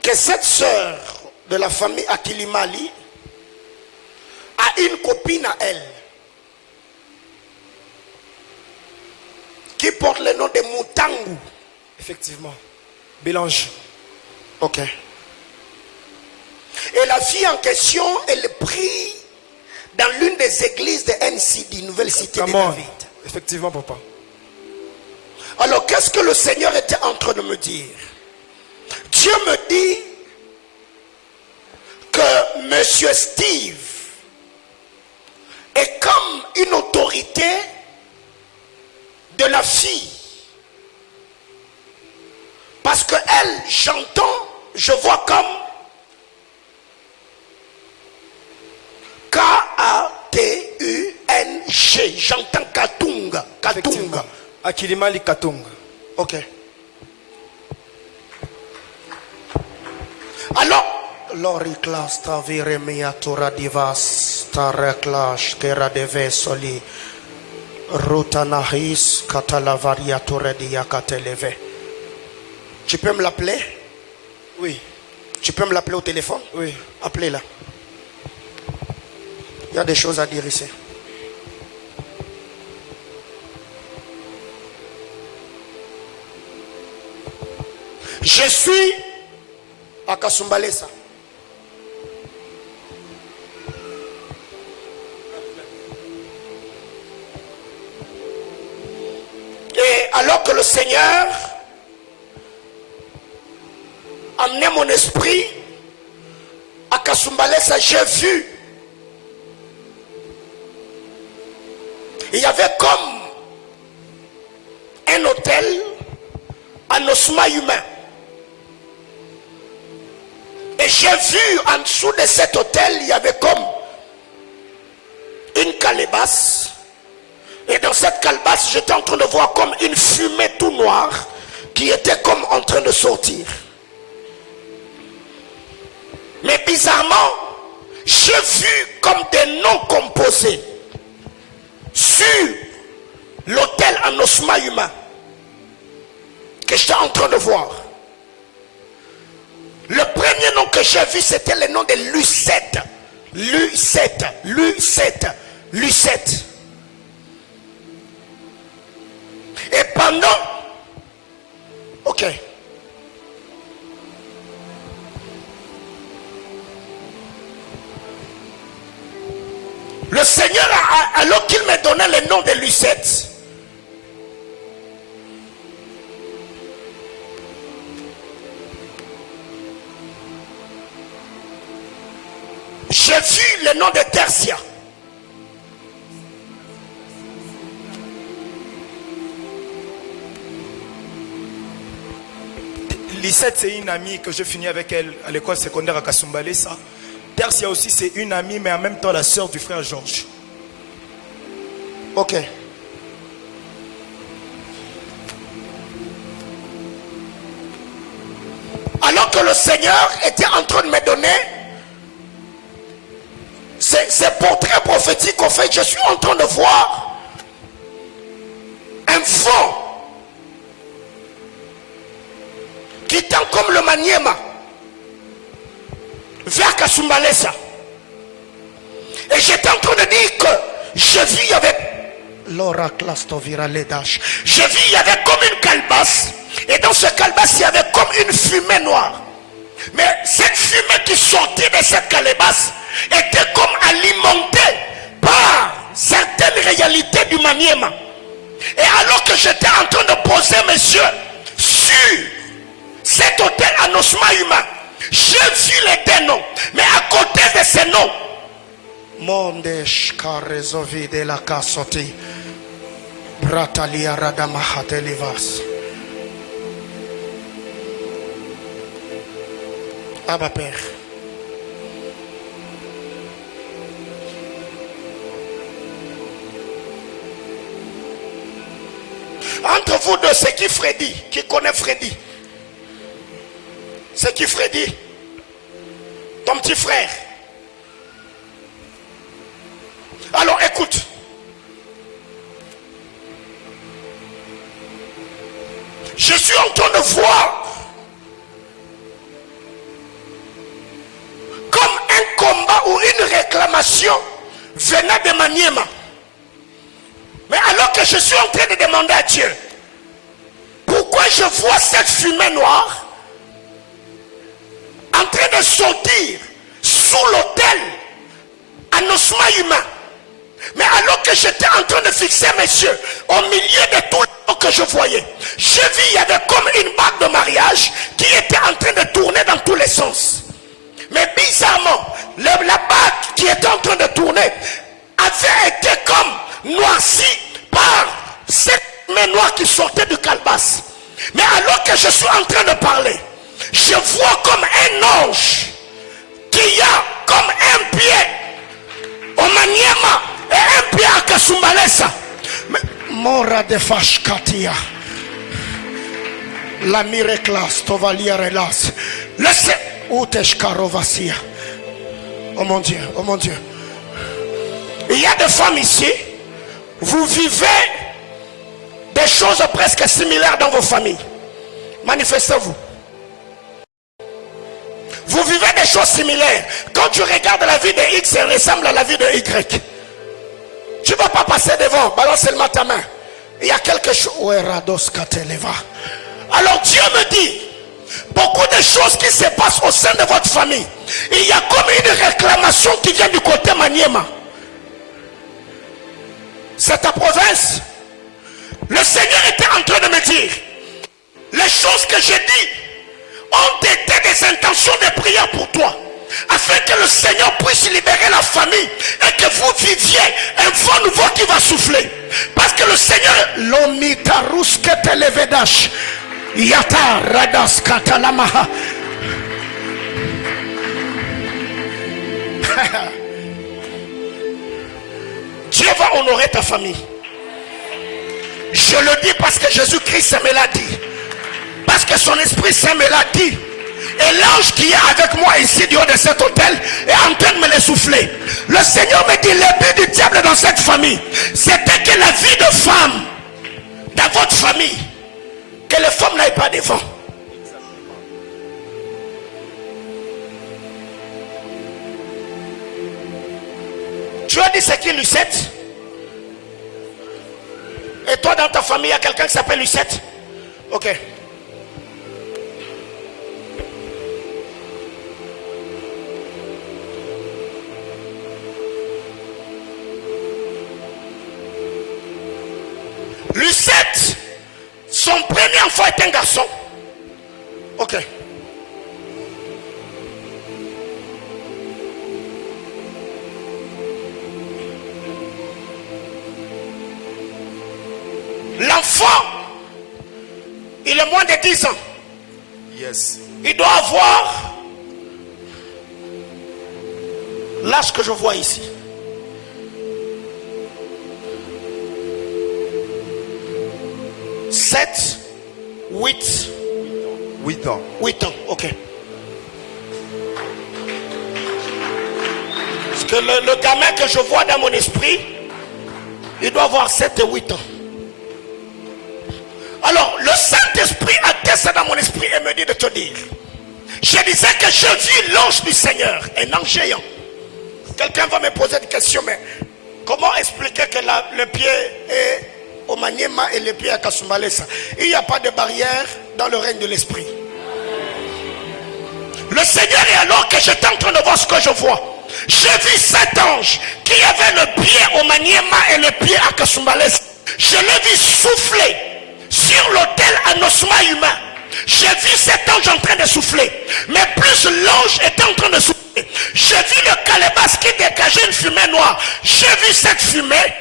que cette sœur de la famille Akilimali a une copine à elle qui porte le nom de Mutangu. Effectivement. Bélange. Ok. Et la fille en question, elle prie dans l'une des églises de NCD, Nouvelle Cité de David. Effectivement, papa. Alors, qu'est-ce que le Seigneur était en train de me dire? Dieu me dit que Monsieur Steve est comme une autorité de la fille. Parce que elle, j'entends, je vois comme K-A-T-U-N-G. J'entends Katunga. Katunga. Akilimali Katunga. Ok. Alors, Loriklas taviremia tora divas tareklash kera deve soli rutanahis katalavaria tora diakateleve. Tu peux me l'appeler? Oui. Tu peux me l'appeler au téléphone? Oui. Appelez-la. Il y a des choses à dire ici. Je suis à Kasumbalesa. Et alors que le Seigneur amenait mon esprit à Kasumbalesa, j'ai vu. Il y avait comme un hôtel en ossements humains. Et j'ai vu en dessous de cet hôtel, il y avait comme une calebasse. Et dans cette calebasse, j'étais en train de voir comme une fumée tout noire qui était comme en train de sortir. Mais bizarrement, j'ai vu comme des noms composés sur l'autel en ossements humains que j'étais en train de voir. Le premier nom que j'ai vu, c'était le nom de Lucette. Lucette, Lucette, Lucette. Et pendant... Ok. Le Seigneur, alors qu'il me donnait le nom de Lucette, j'ai vu le nom de Tertia. Lisette, c'est une amie que je finis avec elle à l'école secondaire à Kasumbalesa. Tertia aussi, c'est une amie, mais en même temps la sœur du frère Georges. Ok. Alors que le Seigneur était en train de me donner ces portraits prophétiques, en fait, je suis en train de voir un fond qui tend comme le Maniema vers Kasumbalesa. Et j'étais en train de dire que je vis avec je vis, il y avait comme une calebasse. Et dans ce calebasse, il y avait comme une fumée noire. Mais cette fumée qui sortait de cette calebasse était comme alimentée par certaines réalités du Maniema. Et alors que j'étais en train de poser mes yeux sur cet hôtel en ossements humains, j'ai vu les deux noms. Mais à côté de ces noms, Mondesh Karezovi de la Kasoti, Bratalia Radamahatelivas. Abba Père. Entre vous deux, c'est qui Freddy? Qui connaît Freddy? C'est qui Freddy? Ton petit frère. Alors écoute. Je suis en train de voir comme un combat ou une réclamation venant de Maniema. Mais alors que je suis en train de demander à Dieu, pourquoi je vois cette fumée noire en train de sortir sous l'autel en ossements humains? Mais alors que j'étais en train de fixer mes yeux au milieu de tout le que je voyais, je vis il y avait comme une bague de mariage qui était en train de tourner dans tous les sens. Mais bizarrement, la bague qui était en train de tourner avait été comme noircie par cette main noire qui sortait du calebasse. Mais alors que je suis en train de parler, je vois comme un ange qui a comme un pied au Maniema et un pied à Kasumbalesa. Mora de Fashkatia. La mireclas, tovalia relas. Laissez Uteshkarovasia. Oh mon Dieu, oh mon Dieu. Il y a des femmes ici, vous vivez des choses presque similaires dans vos familles. Manifestez-vous. Vous vivez des choses similaires. Quand tu regardes la vie de X, elle ressemble à la vie de Y. Tu ne vas pas passer devant, balance seulement ta main. Il y a quelque chose. Alors Dieu me dit, beaucoup de choses qui se passent au sein de votre famille. Il y a comme une réclamation qui vient du côté Maniema. C'est ta province. Le Seigneur était en train de me dire, les choses que j'ai dit ont été des intentions de prière pour toi, afin que le Seigneur puisse libérer la famille et que vous viviez un vent nouveau qui va souffler. Parce que le Seigneur, l'omitaruske levedash yata radas katalamaha. Dieu va honorer ta famille. Je le dis parce que Jésus-Christ me l'a dit. Parce que son Esprit Saint me l'a dit. Et l'ange qui est avec moi ici du haut de cet hôtel est en train de me le souffler. Le Seigneur me dit, le but du diable dans cette famille, c'était que la vie de femme dans votre famille, que les femmes n'aillent pas devant. Tu as dit c'est qui Lucette? Et toi dans ta famille, il y a quelqu'un qui s'appelle Lucette? Ok. Lucette, son premier enfant est un garçon. Ok. L'enfant, il est moins de 10 ans. Yes. Il doit avoir l'âge que je vois ici. Sept, 8 ans. 8 ans, ok. Parce que le gamin que je vois dans mon esprit, il doit avoir 7 et 8 ans. Alors, le Saint-Esprit atteste dans mon esprit et me dit de te dire. Je disais que je vis l'ange du Seigneur, un ange géant. Quelqu'un va me poser des questions, mais comment expliquer que le pied est au Maniema et le pied à Kasumbalesa? Il n'y a pas de barrière dans le règne de l'esprit. Le Seigneur, et alors que j'étais en train de voir ce que je vois, j'ai vu cet ange qui avait le pied au Maniema et le pied à Kasumbalès. Je l'ai vu souffler sur l'autel en ossements humains. J'ai vu cet ange en train de souffler. Mais plus l'ange était en train de souffler, j'ai vu le calebasse qui dégageait une fumée noire. J'ai vu cette fumée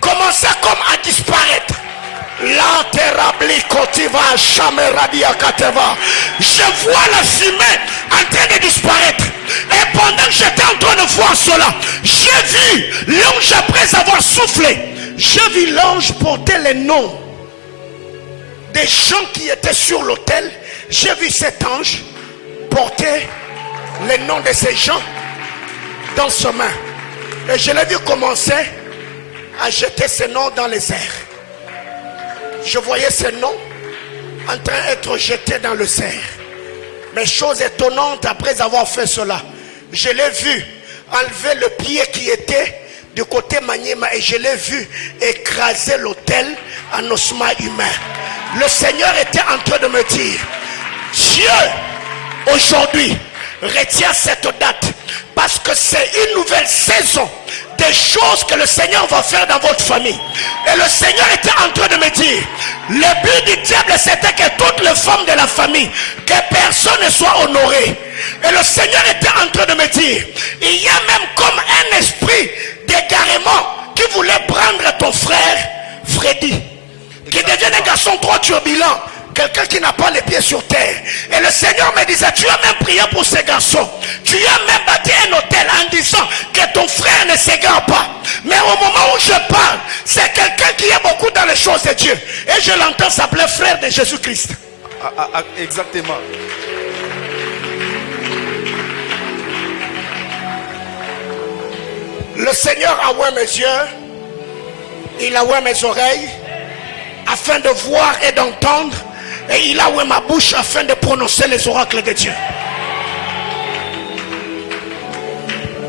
commencer comme à disparaître. La terabli kotiva chameradia kateva. Je vois la fumée en train de disparaître. Et pendant que j'étais en train de voir cela, j'ai vu l'ange après avoir soufflé. J'ai vu l'ange porter les noms des gens qui étaient sur l'autel. J'ai vu cet ange porter les noms de ces gens dans ses mains. Et je l'ai vu commencer à jeter ces noms dans les airs. Je voyais ces noms en train d'être jetés dans le cerf. Mais chose étonnante, après avoir fait cela, je l'ai vu enlever le pied qui était du côté Maniema et je l'ai vu écraser l'autel en ossements humains. Le Seigneur était en train de me dire, Dieu, aujourd'hui, retient cette date parce que c'est une nouvelle saison des choses que le Seigneur va faire dans votre famille. Et le Seigneur était en train de me dire, le but du diable c'était que toutes les femmes de la famille, que personne ne soit honoré. Et le Seigneur était en train de me dire, il y a même comme un esprit d'égarement qui voulait prendre ton frère Freddy, qui devient un garçon trop turbulent, quelqu'un qui n'a pas les pieds sur terre. Et le Seigneur me disait, tu as même prié pour ces garçons, tu as même bâti un hôtel en disant que ton frère ne s'égare pas. Mais au moment où je parle, c'est quelqu'un qui est beaucoup dans les choses de Dieu, et je l'entends s'appeler frère de Jésus-Christ. Exactement. Le Seigneur a ouvert mes yeux, il a ouvert mes oreilles afin de voir et d'entendre, et il a ouvert ma bouche afin de prononcer les oracles de Dieu.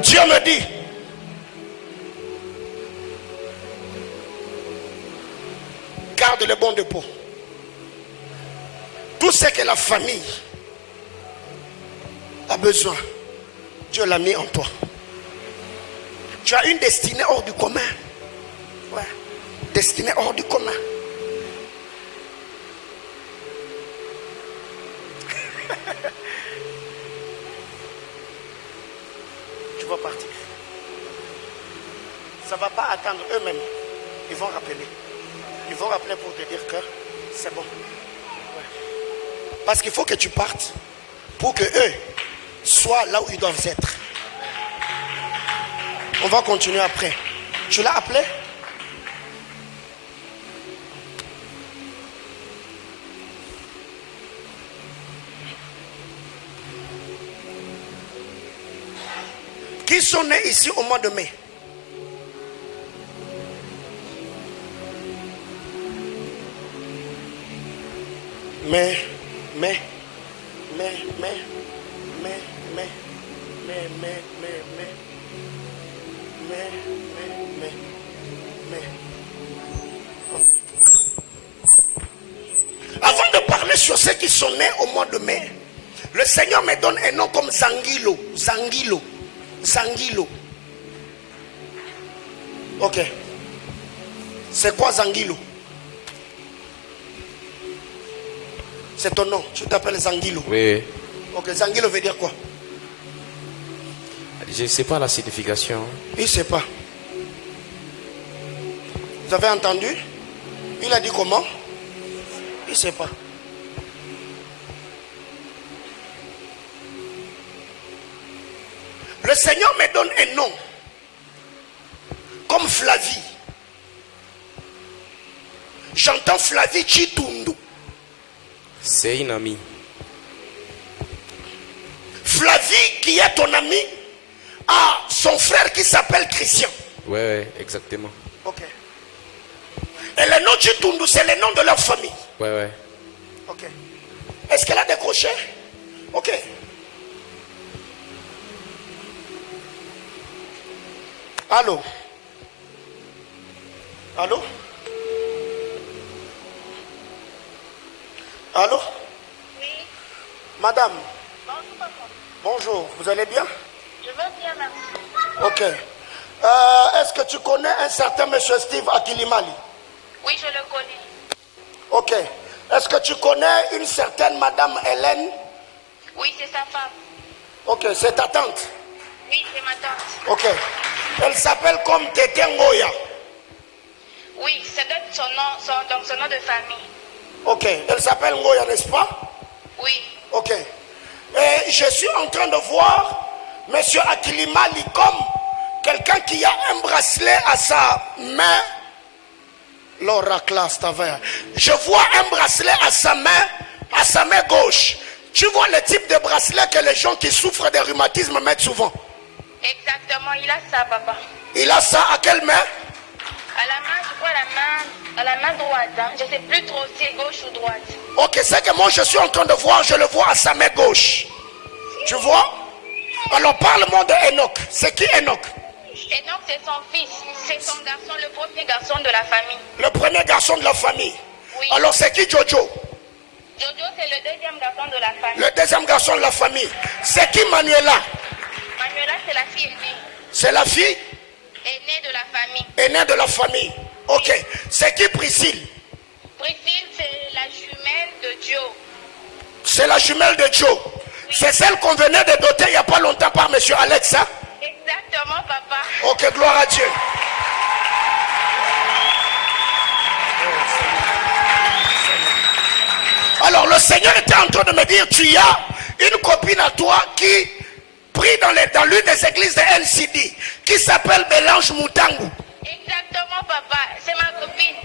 Dieu me dit, garde le bon dépôt. Tout ce que la famille a besoin, Dieu l'a mis en toi. Tu as une destinée hors du commun. Ouais. Destinée hors du commun. Tu vas partir. Ça ne va pas attendre eux-mêmes. Ils vont rappeler. Ils vont rappeler pour te dire que c'est bon. Ouais. Parce qu'il faut que tu partes pour que eux soient là où ils doivent être. On va continuer après. Tu l'as appelé? Qui sont nés ici au mois de mai? Mais. Avant de parler sur ceux qui sont nés au mois de mai, le Seigneur me donne un nom comme Zangilo. Ok. C'est quoi Zangilo? C'est ton nom. Tu t'appelles Zangilo? Oui. Ok, Zangilo veut dire quoi? Je ne sais pas la signification. Il ne sait pas. Vous avez entendu? Il a dit comment? Il ne sait pas. Le Seigneur me donne un nom. Comme Flavie. J'entends Flavie Chitundu. C'est une amie. Flavie, qui est ton ami, a son frère qui s'appelle Christian. Oui, exactement. Ok. Et le nom Chitundu, c'est le nom de leur famille. Oui. Ok. Est-ce qu'elle a décroché? Ok. Allô? Allô? Allô? Oui. Madame? Bonjour, vous allez bien? Je veux bien, merci. Ok. Est-ce que tu connais un certain monsieur Steve Akilimali? Oui, je le connais. Ok. Est-ce que tu connais une certaine madame Hélène? Oui, c'est sa femme. Ok, c'est ta tante. Oui, c'est ma tante. Ok. Elle s'appelle comme Tete Ngoya. Oui, c'est son nom de famille. Ok. Elle s'appelle Ngoya, n'est-ce pas? Oui. Ok. Et je suis en train de voir monsieur Akilimali comme quelqu'un qui a un bracelet à sa main. Je vois un bracelet à sa main gauche. Tu vois le type de bracelet que les gens qui souffrent de rhumatisme mettent souvent. Exactement, il a ça, papa. Il a ça à quelle main? À la main, je crois à la main droite. Hein. Je ne sais plus trop si c'est gauche ou droite. Ok, c'est que moi je suis en train de voir, je le vois à sa main gauche. Tu vois? Alors parle-moi de Enoch. C'est qui Enoch? Enoch, c'est son fils. C'est son garçon, le premier garçon de la famille. Le premier garçon de la famille. Oui. Alors c'est qui Jojo? Jojo, c'est le deuxième garçon de la famille. Le deuxième garçon de la famille. C'est qui Manuela? Manuela, c'est la fille aînée. C'est la fille Aînée de la famille. aînée de la famille. Ok. C'est qui Priscille? Priscille, c'est la jumelle de Joe. C'est la jumelle de Joe. C'est celle qu'on venait de doter il n'y a pas longtemps par monsieur Alex. Hein? Exactement, papa. Ok, gloire à Dieu. Alors le Seigneur était en train de me dire, tu as une copine à toi qui prie dans l'une des églises de NCD, qui s'appelle Bélange Moutangu. Exactement, papa. C'est ma copine.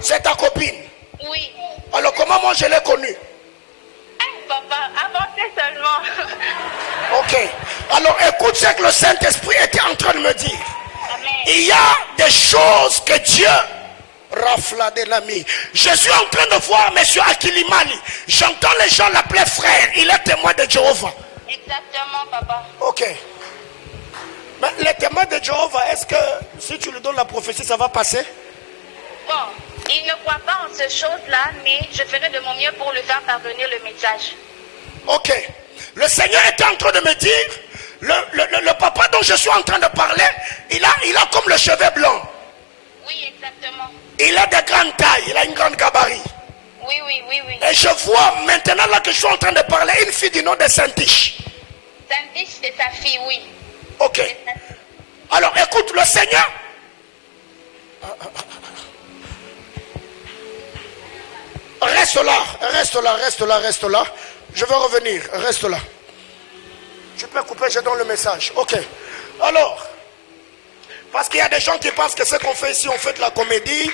C'est ta copine? Oui. Alors comment moi je l'ai connue? Papa, avancez seulement. Ok. Alors écoute ce que le Saint-Esprit était en train de me dire. Amen. Il y a des choses que Dieu rafla de l'ami. Je suis en train de voir monsieur Akilimali. J'entends les gens l'appeler frère. Il est témoin de Jéhovah. Exactement, papa. Ok. Mais les témoins de Jéhovah, est-ce que si tu lui donnes la prophétie, ça va passer? Bon, il ne croit pas en ces choses-là, mais je ferai de mon mieux pour lui faire parvenir le message. Ok. Le Seigneur était en train de me dire, le papa dont je suis en train de parler, il a comme le cheveu blanc. Oui, exactement. Il a de grandes tailles, il a une grande gabarit. Oui, oui, oui, oui. Et je vois maintenant là que je suis en train de parler une fille du nom de Saint-Tiche. Saint-Tiche, c'est sa fille, oui. Ok. Alors écoute, le Seigneur. Reste là, reste là, reste là, reste là. Je vais revenir, reste là. Tu peux couper, je donne le message. Ok. Alors, parce qu'il y a des gens qui pensent que ce qu'on fait ici, on fait de la comédie.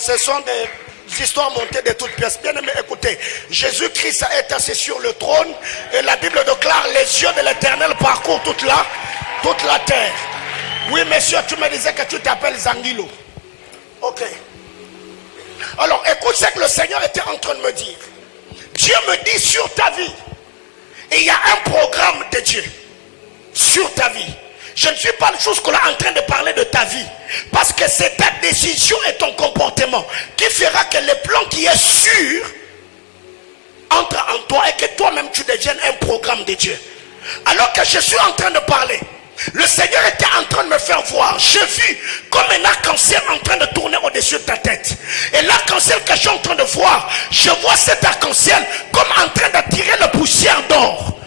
Ce sont des histoires montées de toutes pièces. Bien aimé, écoutez, Jésus-Christ est assis sur le trône et la Bible déclare les yeux de l'Éternel parcourent toute la terre. Oui, monsieur, tu me disais que tu t'appelles Zangilo. Ok. Alors, écoute ce que le Seigneur était en train de me dire. Dieu me dit sur ta vie, et il y a un programme de Dieu sur ta vie. Je ne suis pas jusque-là en train de parler de ta vie, parce que c'est ta décision et ton comportement qui fera que le plan qui est sûr entre en toi et que toi-même tu deviennes un programme de Dieu. Alors que je suis en train de parler, le Seigneur était en train de me faire voir. J'ai vu comme un arc-en-ciel en train de tourner au-dessus de ta tête. Et l'arc-en-ciel que je suis en train de voir, je vois cet arc-en-ciel comme en train d'attirer la poussière d'or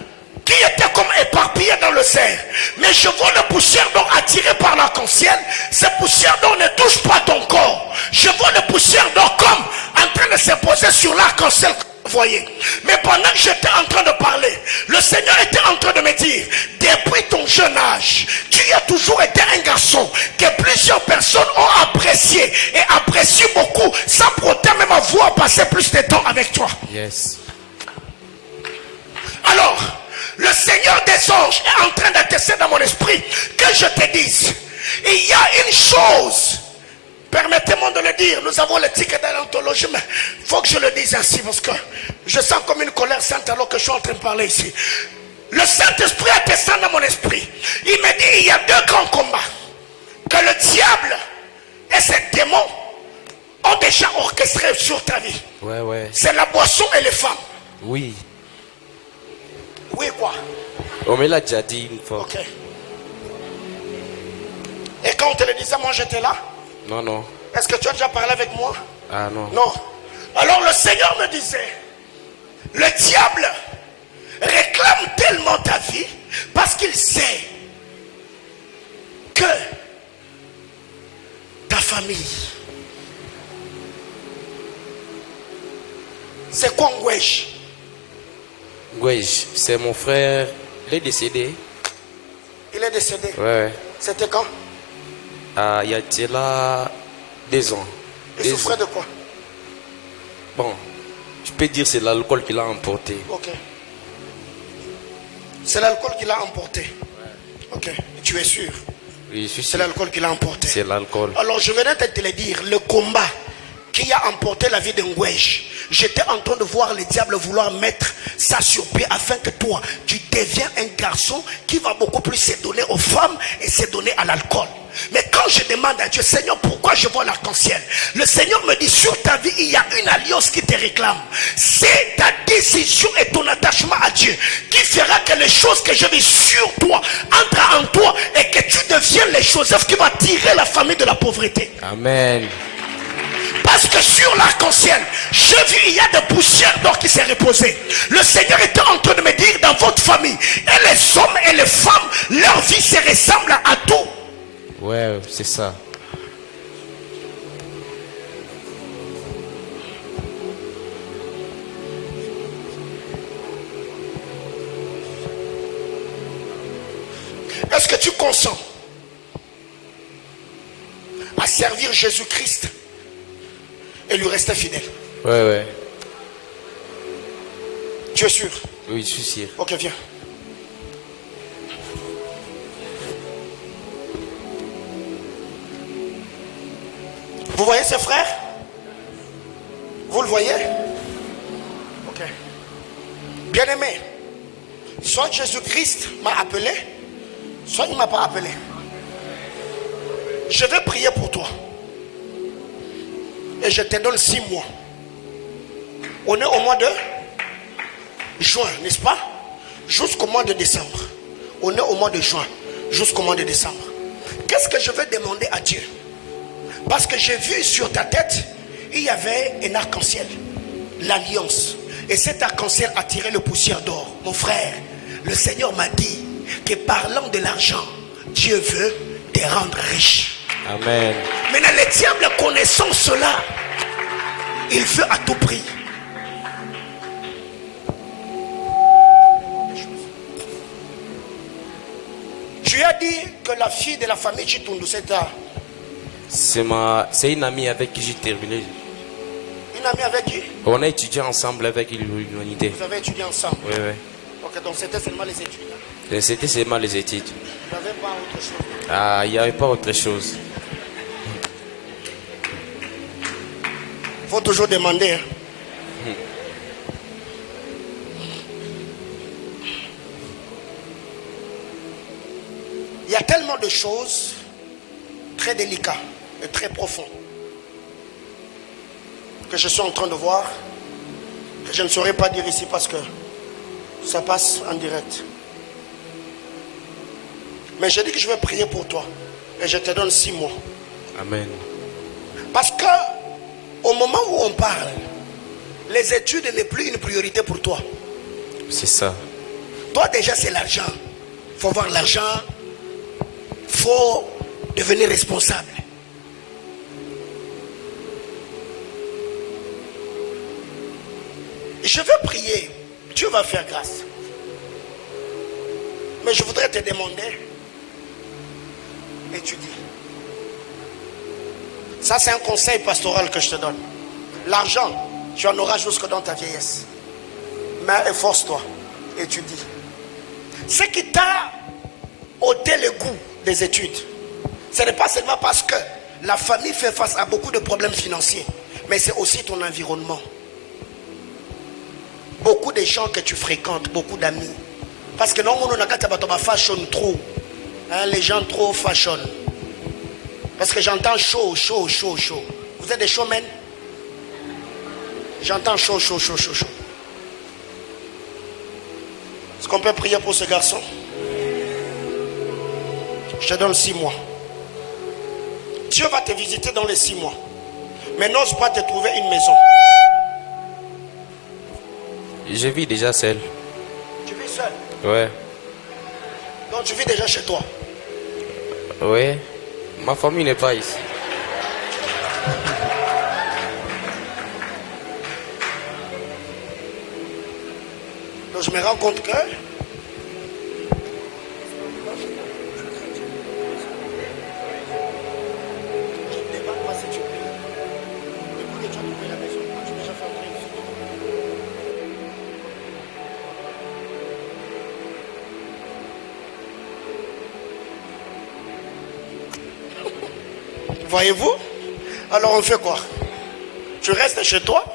qui était comme éparpillée dans le cerf. Mais je vois la poussière d'or attirée par l'arc-en-ciel. Cette poussière d'or ne touche pas ton corps. Je vois la poussière d'or comme en train de se poser sur l'arc-en-ciel. Voyez, mais pendant que j'étais en train de parler, le Seigneur était en train de me dire, depuis ton jeune âge, tu as toujours été un garçon que plusieurs personnes ont apprécié et apprécient beaucoup, sans pourtant même avoir passé plus de temps avec toi. Yes. Alors, le Seigneur des anges est en train d'attester dans mon esprit que je te dise, il y a une chose. Permettez-moi de le dire, nous avons le ticket de l'anthologie, mais il faut que je le dise ainsi parce que je sens comme une colère sainte alors que je suis en train de parler ici. Le Saint-Esprit est descendu dans mon esprit. Il me dit, il y a deux grands combats que le diable et ses démons ont déjà orchestrés sur ta vie. Ouais. C'est la boisson et les femmes. Oui. Oui quoi? On me l'a déjà dit une fois. Ok. Et quand on te le disait, moi j'étais là. Non, non. Est-ce que tu as déjà parlé avec moi? Ah non. Non. Alors le Seigneur me disait, le diable réclame tellement ta vie parce qu'il sait que ta famille, c'est quoi Ngwesh? Ngwesh, c'est mon frère. Il est décédé. Il est décédé. Ouais. C'était quand? Ah, il y a là 2 ans. Il souffrait de quoi? Bon, je peux dire c'est l'alcool qui l'a emporté. Ok. C'est l'alcool qui l'a emporté. Ok. Tu es sûr? Oui, je suis C'est sûr. l'alcool qui l'a emporté. C'est l'alcool. Alors je venais de te le dire, le combat qui a emporté la vie de Ngwesh, j'étais en train de voir le diable vouloir mettre ça sur pied afin que toi, tu deviens un garçon qui va beaucoup plus se donner aux femmes et se donner à l'alcool. Mais quand je demande à Dieu, Seigneur, pourquoi je vois l'arc-en-ciel? Le Seigneur me dit, sur ta vie, il y a une alliance qui te réclame. C'est ta décision et ton attachement à Dieu qui fera que les choses que je vis sur toi entrent en toi et que tu deviennes les Joseph qui va tirer la famille de la pauvreté. Amen. Parce que sur l'arc-en-ciel, j'ai vu il y a des poussières d'or qui s'est reposée. Le Seigneur était en train de me dire, dans votre famille, et les hommes et les femmes, leur vie se ressemble à tout. Ouais, c'est ça. Est-ce que tu consens à servir Jésus-Christ et lui rester fidèle? Ouais. Tu es sûr? Oui, je suis sûr. Ok, viens. Vous voyez ce frère? Vous le voyez? Ok. Bien-aimé, soit Jésus-Christ m'a appelé, soit il ne m'a pas appelé. Je vais prier pour toi. Et je te donne 6 mois. On est au mois de juin, n'est-ce pas? Jusqu'au mois de décembre. On est au mois de juin, jusqu'au mois de décembre. Qu'est-ce que je vais demander à Dieu? Parce que j'ai vu sur ta tête, il y avait un arc-en-ciel, l'alliance. Et cet arc-en-ciel a tiré le poussière d'or. Mon frère, le Seigneur m'a dit que parlant de l'argent, Dieu veut te rendre riche. Amen. Maintenant, le diable connaissant cela, il veut à tout prix. Tu as dit que la fille de la famille Chitundu, c'est ta... C'est une amie avec qui j'ai terminé. Une amie avec qui? On a étudié ensemble avec l'humanité. Vous avez étudié ensemble? Oui. Ok, donc c'était seulement les études. Et c'était seulement les études. Vous n'avez pas autre chose? Ah, il n'y avait pas autre chose. Il faut toujours demander. Hein. Il y a tellement de choses très délicates et très profondes que je suis en train de voir, que je ne saurais pas dire ici parce que ça passe en direct. Mais je dis que je vais prier pour toi et je te donne 6 mois. Amen. Parce que au moment où on parle, les études n'est plus une priorité pour toi. C'est ça. Toi déjà c'est l'argent. Il faut avoir l'argent. Il faut devenir responsable. Je veux prier. Dieu va faire grâce. Mais je voudrais te demander. Étudie. Ça c'est un conseil pastoral que je te donne. L'argent, tu en auras jusque dans ta vieillesse. Mais efforce-toi. Étudie. Ce qui t'a ôté le goût des études, ce n'est pas seulement parce que la famille fait face à beaucoup de problèmes financiers, mais c'est aussi ton environnement. Beaucoup de gens que tu fréquentes, beaucoup d'amis. Parce que non, on a fashion trop. Les gens trop fashion. Parce que j'entends chaud. Vous êtes des showmen? J'entends chaud. Est-ce On peut prier pour ce garçon. Je te donne 6 mois. Dieu va te visiter dans les 6 mois. Mais n'ose pas te trouver une maison. Je vis déjà seul. Tu vis seul. Ouais. Donc tu vis déjà chez toi. Ouais. Ma famille n'est pas ici. Donc je me rends compte que voyez-vous? Alors on fait quoi? Tu restes chez toi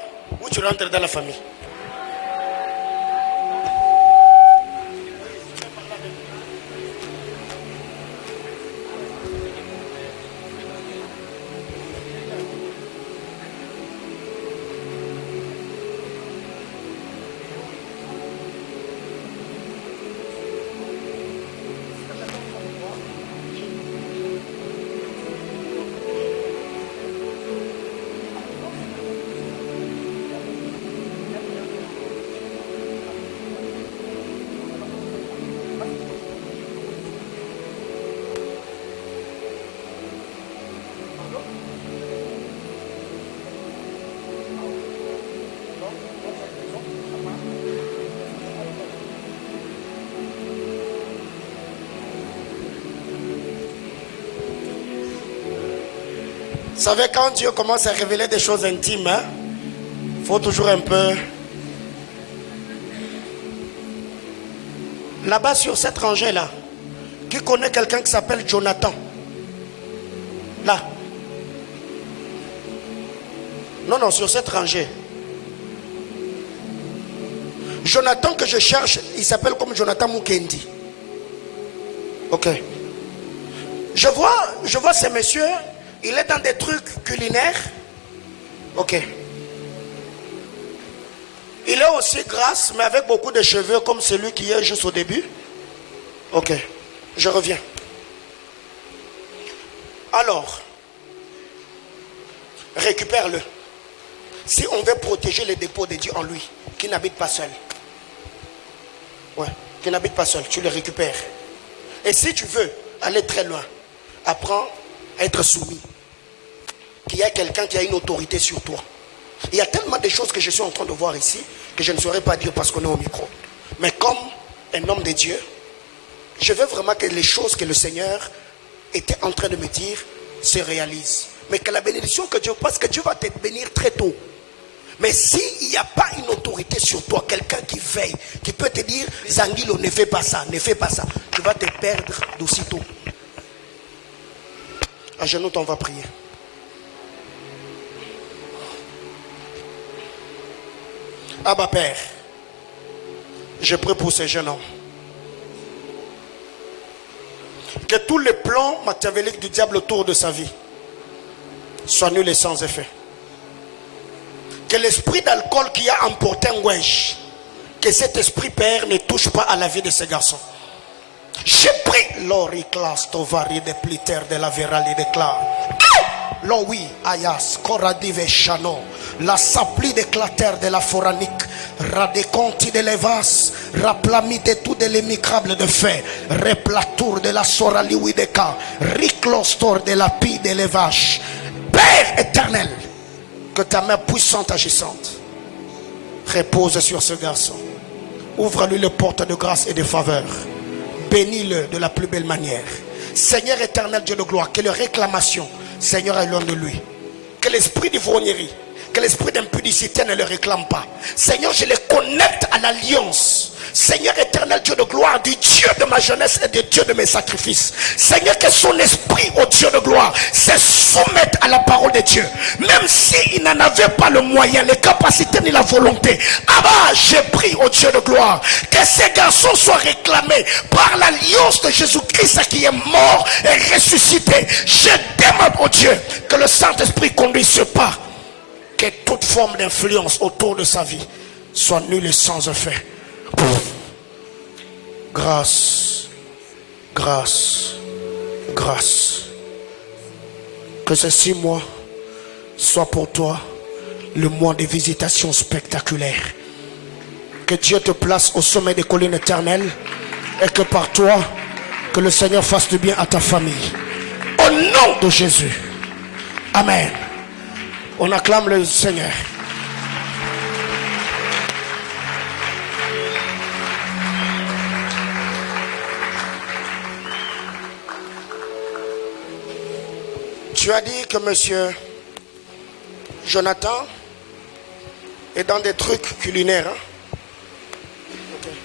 ou tu rentres dans la famille? Vous savez, quand Dieu commence à révéler des choses intimes, il faut toujours un peu... Là-bas, sur cette rangée-là, qui connaît quelqu'un qui s'appelle Jonathan? Là. Non, sur cette rangée. Jonathan que je cherche, il s'appelle comme Jonathan Mukendi. Ok. Je vois ces messieurs... Il est dans des trucs culinaires. Ok. Il est aussi grasse, mais avec beaucoup de cheveux comme celui qui est juste au début. Ok. Je reviens. Alors, récupère-le. Si on veut protéger les dépôts de Dieu en lui, qui n'habite pas seul. Ouais, qui n'habite pas seul, tu le récupères. Et si tu veux aller très loin, apprends à être soumis. Qu'il y a quelqu'un qui a une autorité sur toi. Il y a tellement de choses que je suis en train de voir ici que je ne saurais pas dire parce qu'on est au micro. Mais comme un homme de Dieu, je veux vraiment que les choses que le Seigneur était en train de me dire se réalisent. Mais que la bénédiction que Dieu, parce que Dieu va te bénir très tôt. Mais s'il n'y a pas une autorité sur toi, quelqu'un qui veille, qui peut te dire Zangilo, ne fais pas ça, tu vas te perdre d'aussitôt. À genoux, on va prier. Abba Père, je prie pour ce jeune homme. Que tous les plans machiavéliques du diable autour de sa vie soient nuls et sans effet. Que l'esprit d'alcool qui a emporté un wesh, que cet esprit, Père, ne touche pas à la vie de ce garçon. Je prie, Lori Klas, Tovari de Pliter de la Virali de Klas. Lo oui, Ayas, Koradive Chano, la sapli de clater de la foranique, radeconti de l'evas, raplami de tout de l'émicrable de fait, replatour de la sorali wideka, riclostor de la pie de l'evache. Père éternel, que ta main puissante agissante repose sur ce garçon. Ouvre-lui les portes de grâce et de faveur. Bénis-le de la plus belle manière. Seigneur éternel, Dieu de gloire, que les réclamations, Seigneur, est loin de lui. Que l'esprit d'ivrognerie, que l'esprit d'impudicité ne le réclame pas. Seigneur, je les connecte à l'alliance. Seigneur éternel, Dieu de gloire, du Dieu de ma jeunesse et du Dieu de mes sacrifices. Seigneur, que son esprit, au Dieu de gloire, se soumette à la parole de Dieu. Même s'il n'en avait pas le moyen, les capacités ni la volonté. Abba, je prie au Dieu de gloire, que ces garçons soient réclamés par l'alliance de Jésus-Christ qui est mort et ressuscité. Je demande au Dieu que le Saint-Esprit conduise ce pas. Que toute forme d'influence autour de sa vie soit nulle et sans effet. grâce, grâce, grâce. Que ces 6 mois soient pour toi le mois de visitation spectaculaire. Que Dieu te place au sommet des collines éternelles et que par toi, que le Seigneur fasse du bien à ta famille. Au nom de Jésus. Amen. On acclame le Seigneur. Tu as dit que monsieur Jonathan est dans des trucs culinaires. Hein? Okay.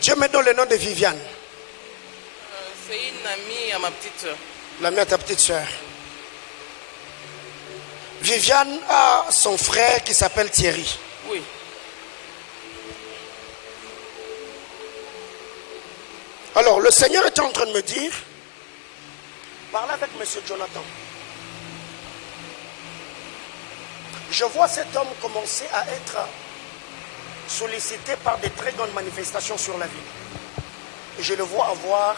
Dieu me donne le nom de Viviane. C'est une amie à ma petite soeur. L'amie à ta petite soeur. Viviane a son frère qui s'appelle Thierry. Oui. Alors, le Seigneur était en train de me dire, parlez avec monsieur Jonathan. Je vois cet homme commencer à être sollicité par des très grandes manifestations sur la ville. Et je le vois avoir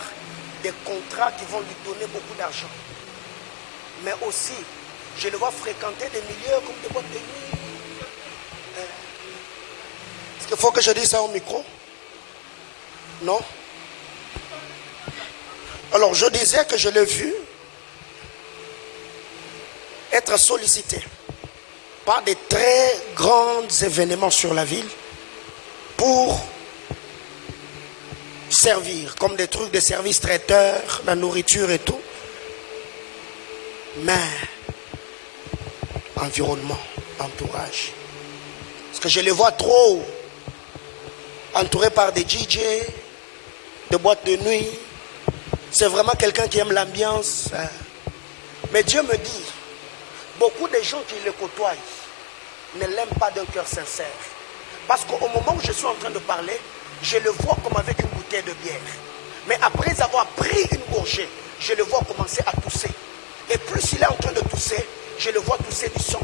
des contrats qui vont lui donner beaucoup d'argent. Mais aussi, je le vois fréquenter des milieux comme des boîtes de nuit. Est-ce qu'il faut que je dise ça au micro? Non? Alors, je disais que je l'ai vu être sollicité par des très grands événements sur la ville pour servir, comme des trucs de service traiteur, la nourriture et tout. Mais, environnement, entourage. Parce que je les vois trop entourés par des DJ, des boîtes de nuit. C'est vraiment quelqu'un qui aime l'ambiance. Mais Dieu me dit, beaucoup de gens qui le côtoient ne l'aiment pas d'un cœur sincère. Parce qu'au moment où je suis en train de parler, je le vois comme avec une bouteille de bière. Mais après avoir pris une gorgée, je le vois commencer à tousser. Et plus il est en train de tousser, je le vois tousser du sang.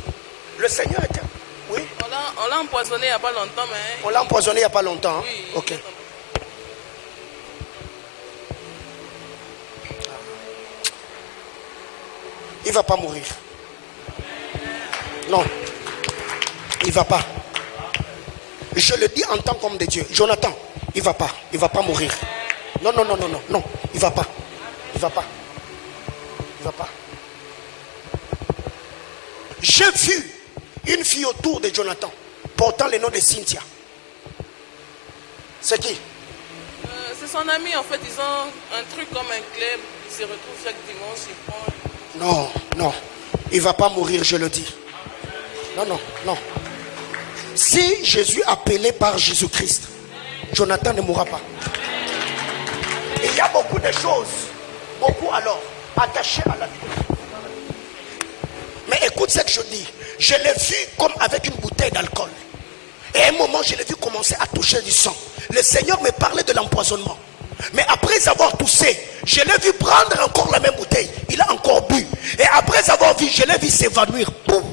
Le Seigneur était... Oui? On l'a empoisonné il n'y a pas longtemps, mais... On l'a empoisonné il n'y a pas longtemps. Hein? Oui. Ok. Il ne va pas mourir. Non. Il ne va pas. Je le dis en tant qu'homme de Dieu. Jonathan, il ne va pas. Il ne va pas mourir. Non, non, non, non, non, non. Il ne va pas. Il ne va pas. Il ne va pas. J'ai vu une fille autour de Jonathan portant le nom de Cynthia. C'est qui? C'est son ami, en fait. Ils ont un truc comme un club. Ils se retrouvent chaque dimanche. Ils font... Non, non. Il ne va pas mourir, je le dis. Non, non, non. Si Jésus appelé par Jésus-Christ, Jonathan ne mourra pas. Il y a beaucoup de choses, beaucoup alors, attachées à la vie. Mais écoute ce que je dis. Je l'ai vu comme avec une bouteille d'alcool. Et à un moment, je l'ai vu commencer à toucher du sang. Le Seigneur me parlait de l'empoisonnement. Mais après avoir toussé, je l'ai vu prendre encore la même bouteille. Il a encore bu. Et après avoir vu, je l'ai vu s'évanouir. Boum.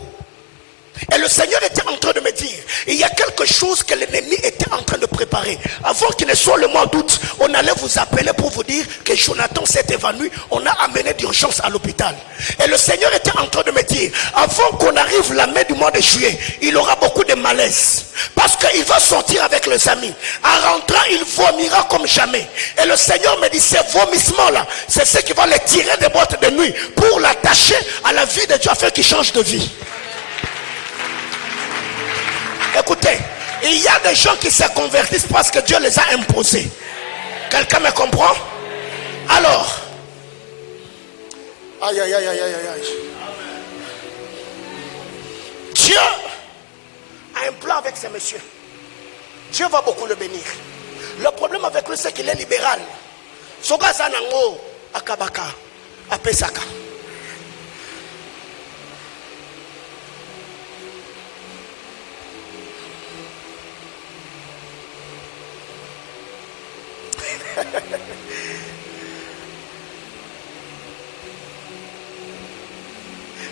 Et le Seigneur était en train de me dire, il y a quelque chose que l'ennemi était en train de préparer. Avant qu'il ne soit le mois d'août, on allait vous appeler pour vous dire que Jonathan s'est évanoui. On a amené d'urgence à l'hôpital. Et le Seigneur était en train de me dire, avant qu'on arrive la mai du mois de juillet, il aura beaucoup de malaise. Parce qu'il va sortir avec les amis. En rentrant, il vomira comme jamais. Et le Seigneur me dit, ces vomissements-là, c'est ce qui va les tirer des boîtes de nuit pour l'attacher à la vie de Dieu afin qu'il change de vie. Écoutez, il y a des gens qui se convertissent parce que Dieu les a imposés. Quelqu'un me comprend? Alors, aïe, aïe, aïe, aïe, aïe, aïe. Dieu a un plan avec ces messieurs. Dieu va beaucoup le bénir. Le problème avec lui, c'est qu'il est libéral. Soga Zanango, Akabaka, Apesaka.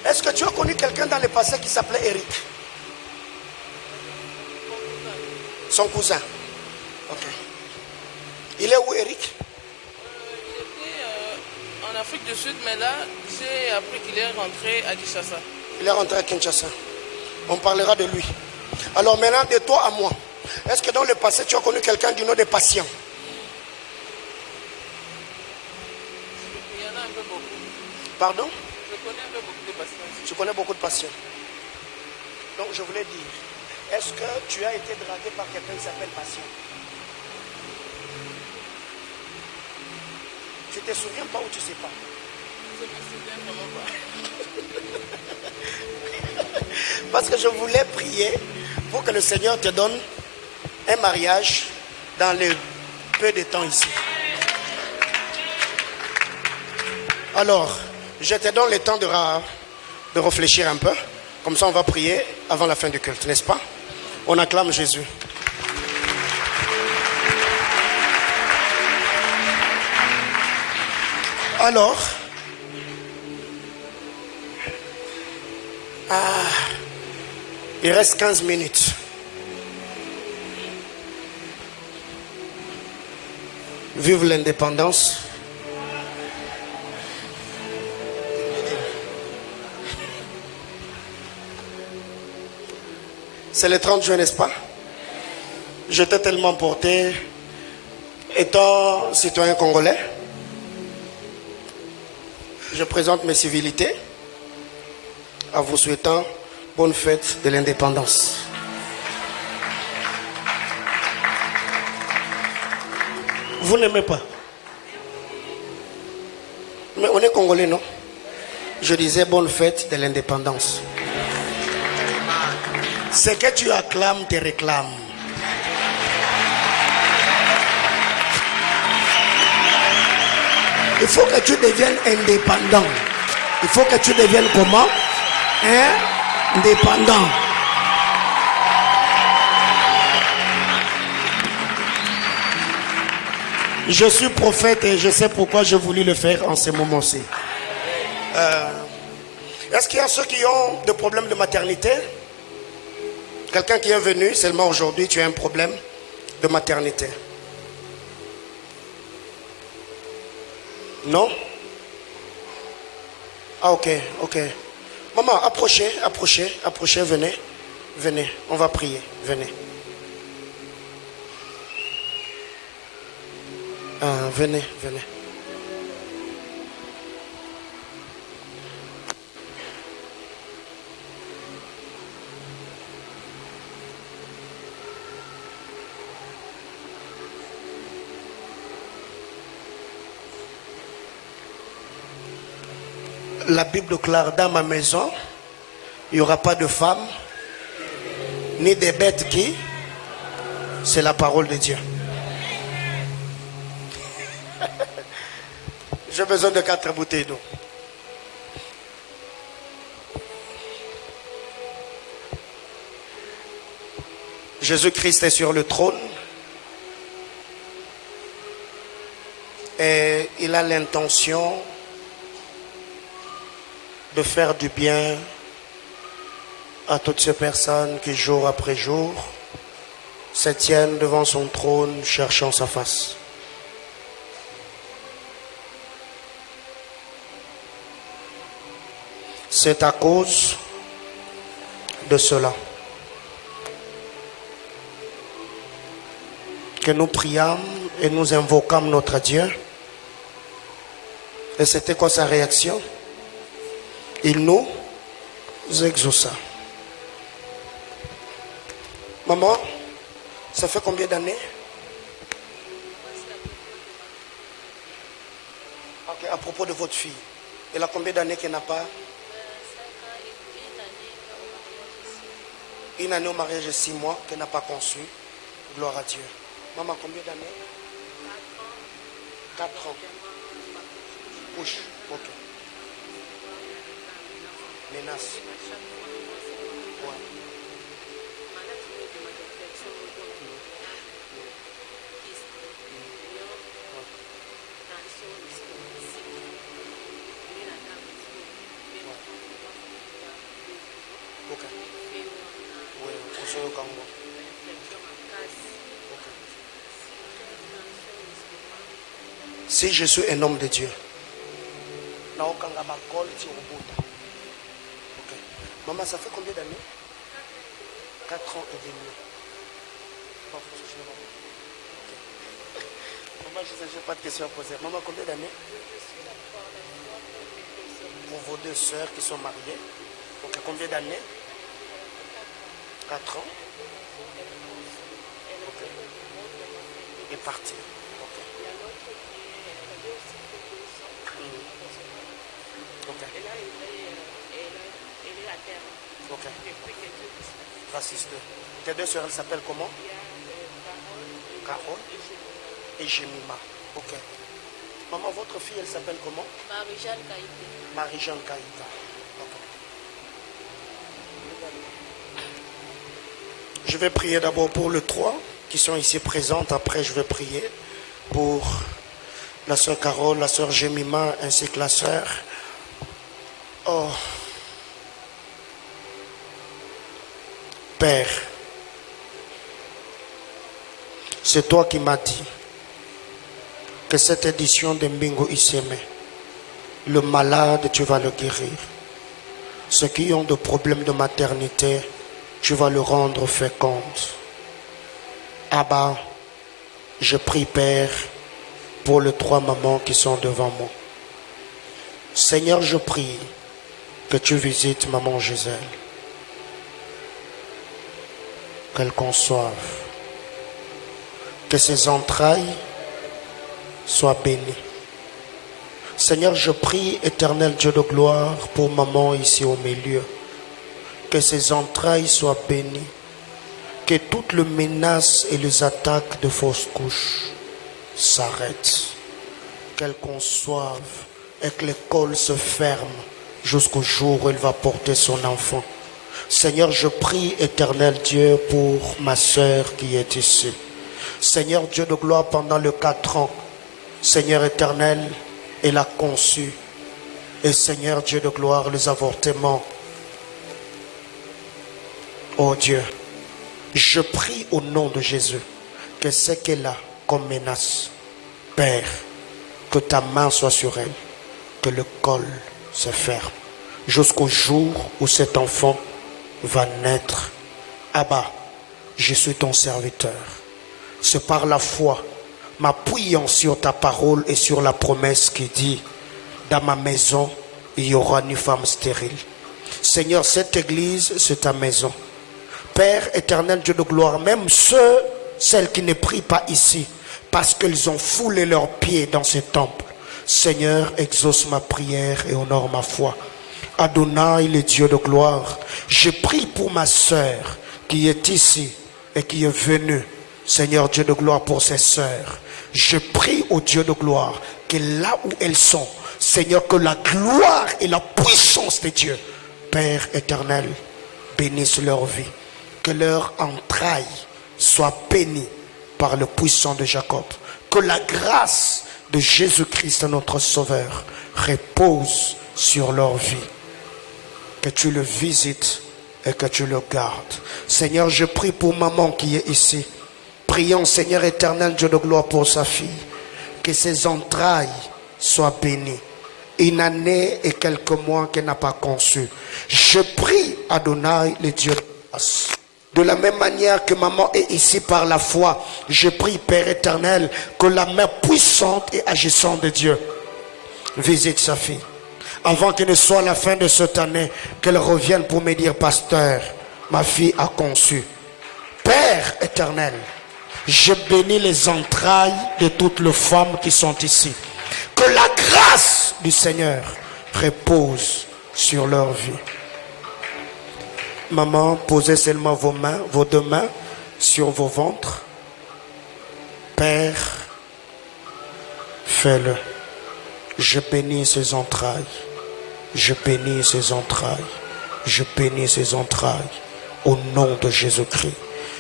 Est-ce que tu as connu quelqu'un dans le passé qui s'appelait Eric? Son cousin. Ok. Il est où, Eric? Il était en Afrique du Sud, mais là, j'ai appris qu'il est rentré à Kinshasa. Il est rentré à Kinshasa. On parlera de lui. Alors maintenant, de toi à moi. Est-ce que dans le passé, tu as connu quelqu'un du nom de patient? Il y en a un peu beaucoup. Pardon? Je connais un peu beaucoup de patients. Tu connais beaucoup de patients. Donc je voulais dire, est-ce que tu as été dragué par quelqu'un qui s'appelle patient? Tu te souviens pas ou tu sais pas? Je ne me souviens vraiment pas. Parce que je voulais prier pour que le Seigneur te donne un mariage dans le peu de temps ici. Alors, je te donne le temps de réfléchir un peu. Comme ça, on va prier avant la fin du culte, n'est-ce pas? On acclame Jésus. Alors, il reste 15 minutes. Vive l'indépendance. C'est le 30 juin, n'est-ce pas? Je t'ai tellement porté, étant citoyen congolais, je présente mes civilités en vous souhaitant bonne fête de l'indépendance. Vous n'aimez pas? Mais on est congolais, non? Je disais bonne fête de l'indépendance. Ce que tu acclames te réclame. Il faut que tu deviennes indépendant. Il faut que tu deviennes comment? Indépendant. Je suis prophète et je sais pourquoi j'ai voulu le faire en ce moment-ci. Est-ce qu'il y a ceux qui ont des problèmes de maternité? Quelqu'un qui est venu seulement aujourd'hui, tu as un problème de maternité. Non? Ah ok, ok. Maman, approchez, venez, venez, on va prier, venez. Venez. La Bible déclare, dans ma maison, il n'y aura pas de femmes, ni de bêtes qui. C'est la parole de Dieu. J'ai besoin de 4 bouteilles d'eau. Jésus-Christ est sur le trône. Et il a l'intention de faire du bien à toutes ces personnes qui, jour après jour, se tiennent devant son trône cherchant sa face. C'est à cause de cela que nous priâmes et nous invoquâmes notre Dieu. Et c'était quoi sa réaction? Il nous exauça. Maman, ça fait combien d'années? Okay, à propos de votre fille, elle a combien d'années qu'elle n'a pas? 1 année au mariage et 6 mois qu'elle n'a pas conçu. Gloire à Dieu. Maman, combien d'années? 4 ans. Couche. Ok. Menace. Ouais. Ok. Ouais, au Congo. Si je suis un homme de Dieu. Ok. Maman, ça fait combien d'années? 4 ans et demi. Ok. Maman, je n'ai pas de questions à poser. Maman, combien d'années? Pour vos deux sœurs qui sont mariées. Ok, combien d'années? 4 ans. Ok. Et parti. Ok. Ok. Ok. Raciste. Tes deux sœurs, elles s'appellent comment? Carole et Jemima. Ok. Maman, votre fille, elle s'appelle comment? Marie-Jeanne Kaïté. Marie-Jeanne Kaïta. Ok. Je vais prier d'abord pour les 3 qui sont ici présentes. Après, je vais prier pour la sœur Carole, la sœur Jemima, ainsi que la sœur. Oh. Père, c'est toi qui m'as dit que cette édition de Mbingo Iseme, le malade, tu vas le guérir. Ceux qui ont des problèmes de maternité, tu vas le rendre féconde. Abba, je prie, Père, pour les 3 mamans qui sont devant moi. Seigneur, je prie que tu visites maman Gisèle. Qu'elle conçoive. Que ses entrailles soient bénies. Seigneur, je prie, éternel Dieu de gloire, pour maman ici au milieu. Que ses entrailles soient bénies. Que toutes les menaces et les attaques de fausses couches s'arrêtent. Qu'elle conçoive et que l'école se ferme jusqu'au jour où elle va porter son enfant. Seigneur, je prie, éternel Dieu, pour ma sœur qui est ici. Seigneur Dieu de gloire, pendant les 4 ans, Seigneur éternel, elle a conçu. Et Seigneur Dieu de gloire, les avortements. Oh Dieu, je prie au nom de Jésus que ce qu'elle a comme menace, Père, que ta main soit sur elle, que le col se ferme, jusqu'au jour où cet enfant va naître. Abba, je suis ton serviteur. C'est par la foi, m'appuyant sur ta parole et sur la promesse qui dit, dans ma maison, il y aura une femme stérile. Seigneur, cette église, c'est ta maison. Père éternel, Dieu de gloire, même celles qui ne prient pas ici, parce qu'ils ont foulé leurs pieds dans ce temple. Seigneur, exauce ma prière et honore ma foi. Adonai, le Dieu de gloire, je prie pour ma sœur qui est ici et qui est venue. Seigneur Dieu de gloire, pour ses sœurs. Je prie au Dieu de gloire que là où elles sont, Seigneur, que la gloire et la puissance de Dieu, Père éternel, bénisse leur vie. Que leur entraille soit bénie par le puissant de Jacob. Que la grâce de Jésus-Christ, notre Sauveur, repose sur leur vie. Que tu le visites et que tu le gardes. Seigneur, je prie pour maman qui est ici. Prions, Seigneur éternel, Dieu de gloire, pour sa fille. Que ses entrailles soient bénies. Une année et quelques mois qu'elle n'a pas conçu. Je prie, Adonai, le Dieu de grâce. De la même manière que maman est ici par la foi, je prie, Père éternel, que la main puissante et agissante de Dieu visite sa fille. Avant qu'il ne soit la fin de cette année, qu'elle revienne pour me dire, pasteur, ma fille a conçu. Père éternel, je bénis les entrailles de toutes les femmes qui sont ici. Que la grâce du Seigneur repose sur leur vie. Maman, posez seulement vos 2 mains sur vos ventres. Père, fais-le. Je bénis ces entrailles. Je bénis ces entrailles. Je bénis ces entrailles. Au nom de Jésus-Christ.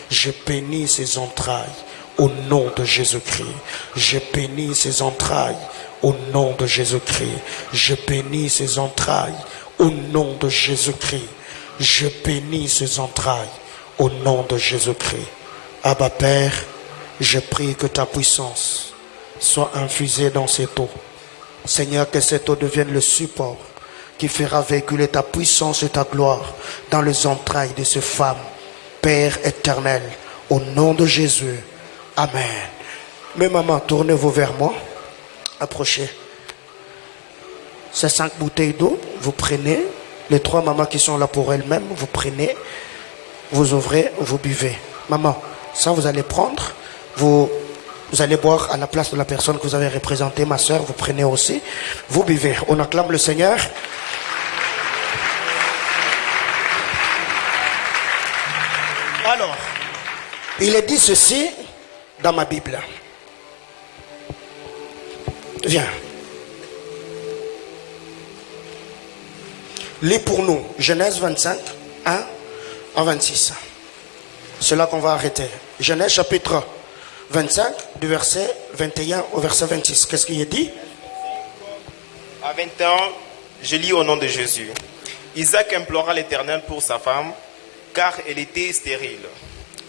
Je bénis ces entrailles. Au nom de Jésus-Christ. Je bénis ces entrailles. Au nom de Jésus-Christ. Je bénis ces entrailles. Au nom de Jésus-Christ. Je bénis ces entrailles au nom de Jésus-Christ. Abba Père, je prie que ta puissance soit infusée dans cette eau. Seigneur, que cette eau devienne le support qui fera véhiculer ta puissance et ta gloire dans les entrailles de ces femmes. Père éternel, au nom de Jésus. Amen. Mes mamans, tournez-vous vers moi. Approchez. Ces 5 bouteilles d'eau, vous prenez. Les 3 mamans qui sont là pour elles-mêmes, vous prenez. Vous ouvrez, vous buvez. Maman, ça vous allez prendre. Vous allez boire à la place de la personne que vous avez représentée. Ma soeur, vous prenez aussi. Vous buvez. On acclame le Seigneur. Alors, il est dit ceci dans ma Bible. Viens. Lis pour nous Genèse 25, 1 à 26. C'est là qu'on va arrêter. Genèse chapitre 25, du verset 21 au verset 26. Qu'est-ce qu'il est dit? À 20 ans, je lis au nom de Jésus. Isaac implora l'Éternel pour sa femme, car elle était stérile.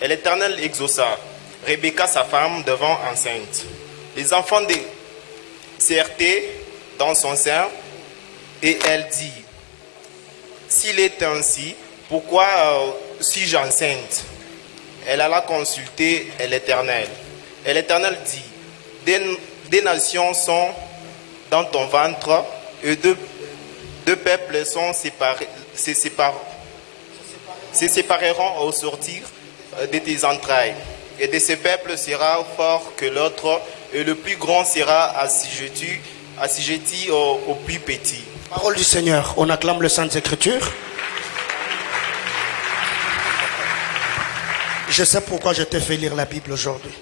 Et l'Éternel exauça Rebecca, sa femme, devant enceinte. Les enfants de CRT dans son sein, et elle dit, s'il est ainsi, pourquoi suis-je enceinte? Elle alla consulter l'Éternel. Et l'Éternel dit, des nations sont dans ton ventre, et deux peuples se sépareront au sortir de tes entrailles. Et de ce peuple sera fort que l'autre, et le plus grand sera assujetti au plus petit. Parole du Seigneur, on acclame le Sainte Écriture. Je sais pourquoi je t'ai fait lire la Bible aujourd'hui.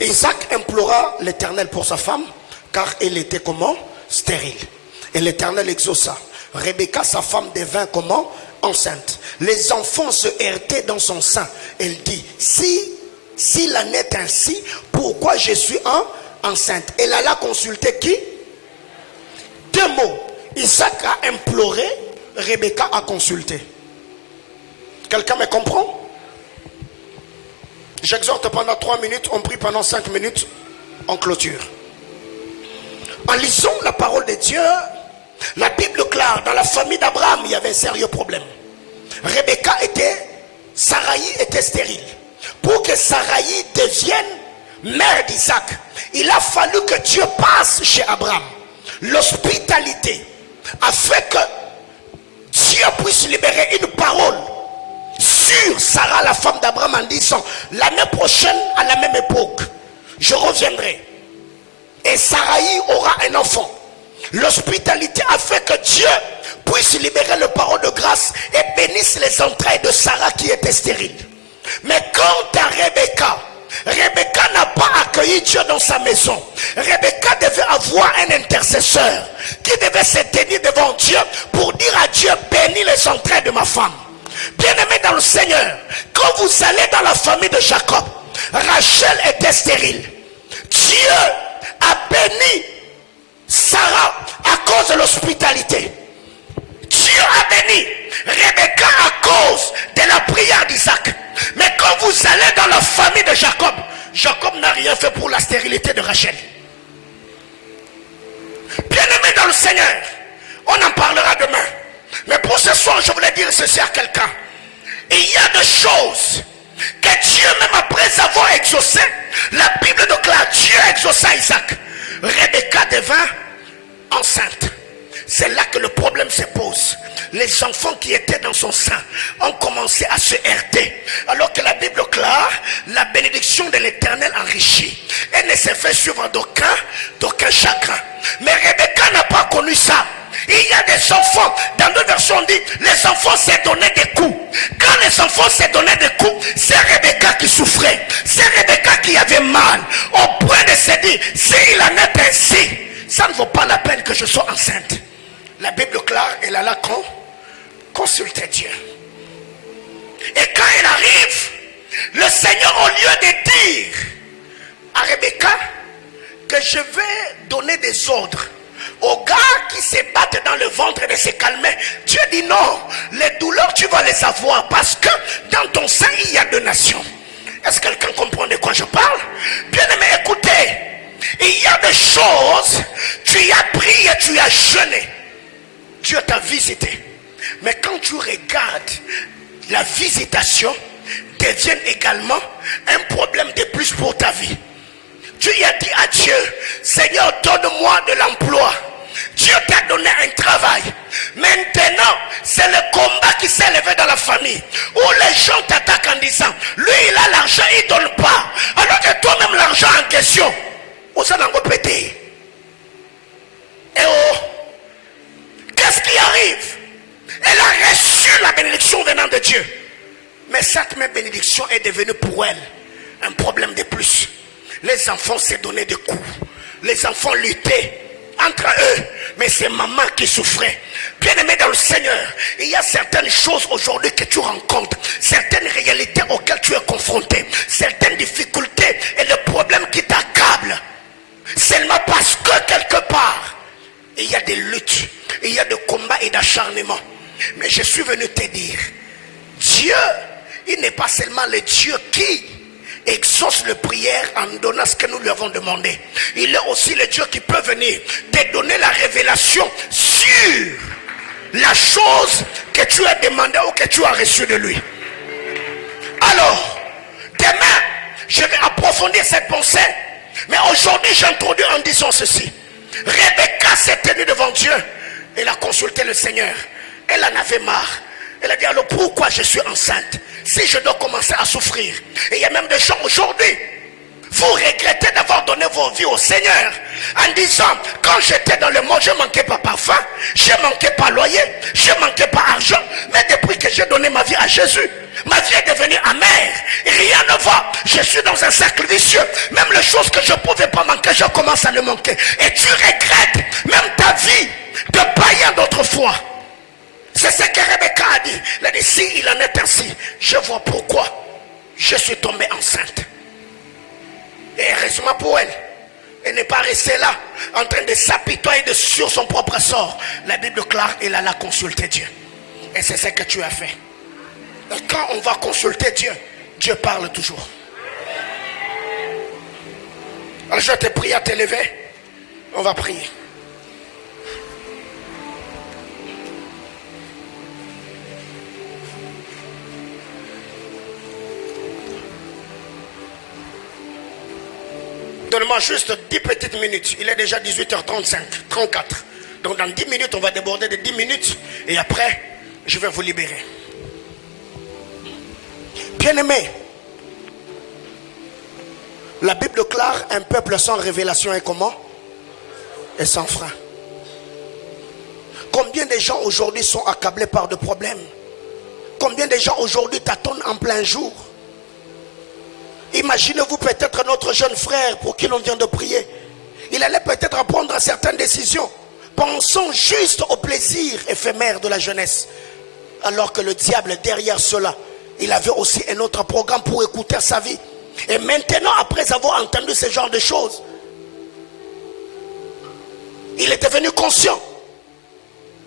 Isaac implora l'Éternel pour sa femme, car elle était comment? Stérile. Et l'Éternel exauça. Rebecca, sa femme, devint comment? Enceinte. Les enfants se heurtaient dans son sein. Elle dit, s'il en est ainsi, pourquoi je suis enceinte? Elle alla consulter qui? 2 mots. Isaac a imploré, Rebecca a consulté. Quelqu'un me comprend? J'exhorte pendant 3 minutes, on prie pendant 5 minutes, en clôture. En lisant la parole de Dieu, la Bible clare, dans la famille d'Abraham, il y avait un sérieux problème. Saraï était stérile. Pour que Saraï devienne mère d'Isaac, il a fallu que Dieu passe chez Abraham. L'hospitalité a fait que Dieu puisse libérer une parole sur Sarah, la femme d'Abraham, en disant, l'année prochaine, à la même époque, je reviendrai. Et Saraï aura un enfant. L'hospitalité a fait que Dieu puisse libérer le parole de grâce et bénisse les entrailles de Sarah qui était stérile. Mais quant à Rebecca n'a pas accueilli Dieu dans sa maison. Rebecca devait avoir un intercesseur qui devait se tenir devant Dieu pour dire à Dieu, bénis les entrailles de ma femme. Bien-aimés dans le Seigneur, quand vous allez dans la famille de Jacob, Rachel était stérile. Dieu a béni Sarah à cause de l'hospitalité. Dieu a béni Rebecca à cause de la prière d'Isaac. Mais quand vous allez dans la famille de Jacob, Jacob n'a rien fait pour la stérilité de Rachel. Bien-aimés dans le Seigneur, on en parlera demain. Mais pour ce soir, je voulais dire ceci à quelqu'un. Il y a des choses que Dieu, même après avoir exaucé, la Bible déclare, Dieu exauça Isaac. Rebecca devint enceinte. C'est là que le problème se pose. Les enfants qui étaient dans son sein ont commencé à se heurter. Alors que la Bible déclare, la bénédiction de l'Éternel enrichit. Elle ne s'est fait suivre d'aucun chagrin. Mais Rebecca n'a pas connu ça. Il y a des enfants, dans deux versions on dit, les enfants s'est donné des coups. Quand les enfants s'est donné des coups, c'est Rebecca qui souffrait. C'est Rebecca qui avait mal. Au point de se dire, s'il en est ainsi, ça ne vaut pas la peine que je sois enceinte. La Bible clare, elle a là consulter Dieu. Et quand elle arrive, le Seigneur, au lieu de dire à Rebecca que je vais donner des ordres aux gars qui se battent dans le ventre de se calmer, Dieu dit non, les douleurs tu vas les avoir parce que dans ton sein il y a 2 nations. Est-ce que quelqu'un comprend de quoi je parle? Bien aimé, écoutez. Il y a des choses, tu y as prié, tu as jeûné. Dieu t'a visité. Mais quand tu regardes, la visitation devient également un problème de plus pour ta vie. Tu y as dit à Dieu, Seigneur, donne-moi de l'emploi. Dieu t'a donné un travail. Maintenant, c'est le combat qui s'est levé dans la famille. Où les gens t'attaquent en disant, lui il a l'argent, il ne donne pas. Alors que toi-même l'argent en question, où ça n'a pas pété. Et oh, qu'est-ce qui arrive? Elle a reçu la bénédiction venant de Dieu. Mais cette même bénédiction est devenue pour elle un problème de plus. Les enfants s'est donné des coups. Les enfants luttaient entre eux. Mais c'est maman qui souffrait. Bien aimé dans le Seigneur, il y a certaines choses aujourd'hui que tu rencontres. Certaines réalités auxquelles tu es confronté. Certaines difficultés et le problème qui t'accable. Seulement parce que quelque part, il y a des luttes. Il y a des combats et d'acharnements. Mais je suis venu te dire, Dieu, il n'est pas seulement le Dieu qui exauce le prière en donnant ce que nous lui avons demandé. Il est aussi le Dieu qui peut venir te donner la révélation sur la chose que tu as demandé ou que tu as reçue de lui. Alors, demain, je vais approfondir cette pensée. Mais aujourd'hui, j'introduis en disant ceci. Rebecca s'est tenue devant Dieu. Elle a consulté le Seigneur. Elle en avait marre. Elle a dit, alors pourquoi je suis enceinte si je dois commencer à souffrir? Et il y a même des gens aujourd'hui, vous regrettez d'avoir donné vos vies au Seigneur en disant, quand j'étais dans le monde, je ne manquais pas parfum, je ne manquais pas loyer, je ne manquais pas argent. Mais depuis que j'ai donné ma vie à Jésus, ma vie est devenue amère. Rien ne va. Je suis dans un cercle vicieux. Même les choses que je ne pouvais pas manquer, je commence à le manquer. Et tu regrettes même ta vie de païen d'autrefois. C'est ce que Rebecca a dit. Elle a dit, si il en est ainsi, je vois pourquoi je suis tombée enceinte. Et heureusement pour elle, elle n'est pas restée là, en train de s'apitoyer sur son propre sort. La Bible claire, elle a consulté Dieu. Et c'est ce que tu as fait. Et quand on va consulter Dieu, Dieu parle toujours. Alors je te prie à te lever. On va prier. Donne-moi juste 10 petites minutes. Il est déjà 18h35, 34. Donc dans 10 minutes, on va déborder de 10 minutes. Et après, je vais vous libérer. Bien-aimé, la Bible déclare un peuple sans révélation est comment? Et sans frein. Combien de gens aujourd'hui sont accablés par des problèmes? Combien de gens aujourd'hui t'attendent en plein jour? Imaginez-vous peut-être notre jeune frère pour qui l'on vient de prier. Il allait peut-être prendre certaines décisions. Pensons juste au plaisir éphémère de la jeunesse. Alors que le diable derrière cela, il avait aussi un autre programme pour écouter sa vie. Et maintenant, après avoir entendu ce genre de choses, il est devenu conscient.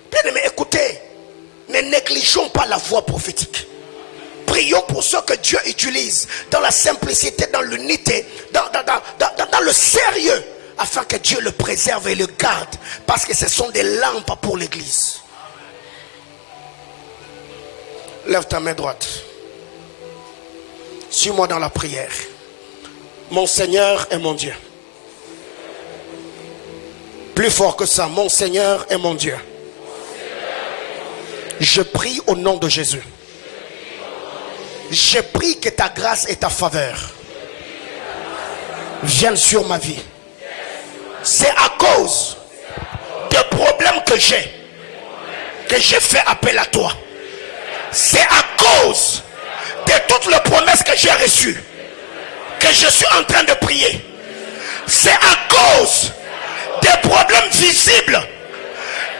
Bien aimé, écoutez, ne négligeons pas la voix prophétique. Prions pour ceux que Dieu utilise dans la simplicité, dans l'unité, dans le sérieux, afin que Dieu le préserve et le garde, parce que ce sont des lampes pour l'église. Lève ta main droite. Suis-moi dans la prière. Mon Seigneur et mon Dieu. Plus fort que ça, mon Seigneur et mon Dieu. Je prie au nom de Jésus. Je prie que ta grâce et ta faveur viennent sur ma vie. C'est à cause des problèmes que j'ai fait appel à toi. C'est à cause de toutes les promesses que j'ai reçues que je suis en train de prier. C'est à cause des problèmes visibles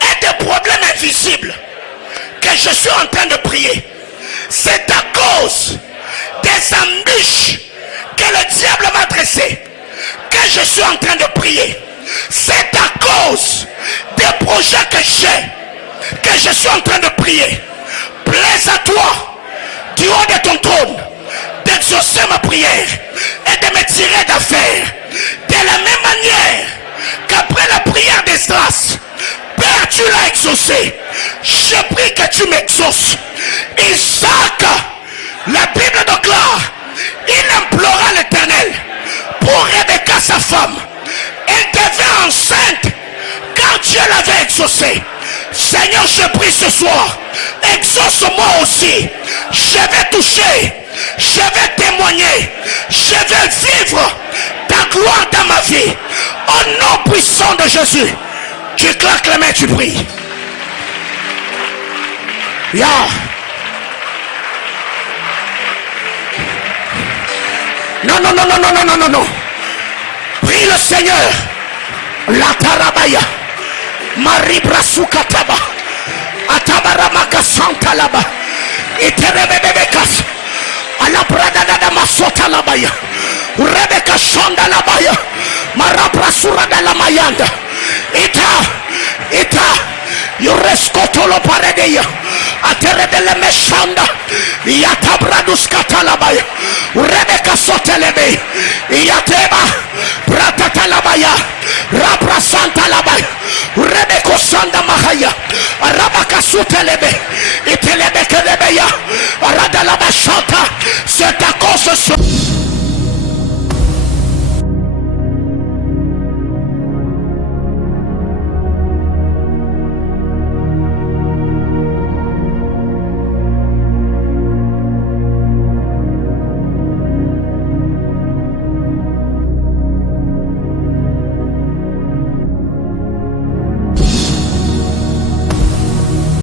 et des problèmes invisibles que je suis en train de prier. C'est à cause des embûches que le diable m'a dressées que je suis en train de prier. C'est à cause des projets que je suis en train de prier. Plaise à toi, du haut de ton trône, de exaucer ma prière et de me tirer d'affaire. De la même manière qu'après la prière d'Esdras, Père, tu l'as exaucé. Je prie que tu m'exauces. Isaac, la Bible déclare, il implora l'Éternel pour Rebecca, sa femme. Elle devint enceinte car Dieu l'avait exaucé. Seigneur, je prie ce soir, exauce-moi aussi. Je vais toucher, je vais témoigner, je vais vivre ta gloire dans ma vie. Au nom puissant de Jésus, tu claques les mains, tu pries. Ya. Non, non, non, non, non, non, non, non, non. Prie le Seigneur. La tarabaya. Maribrasukataba. Atabaramaka Santa Laba. Iterebebekas. Alabrada da masota labaya. Rebeka Shonda labaya. Marabrasura da la mayanda. Ita. Yurescoto lo paredeya. Atere de le meshanda. Yatabradus katalabaya. Rebeka sotelebe. Yateba. Bratatalabaya. Rabra Santa labaya. Rebeko Sanda Mahaya. Arabaka sutelebe. Itelebe kedebeya. Aradalaba shanta. C'est à cause de ce...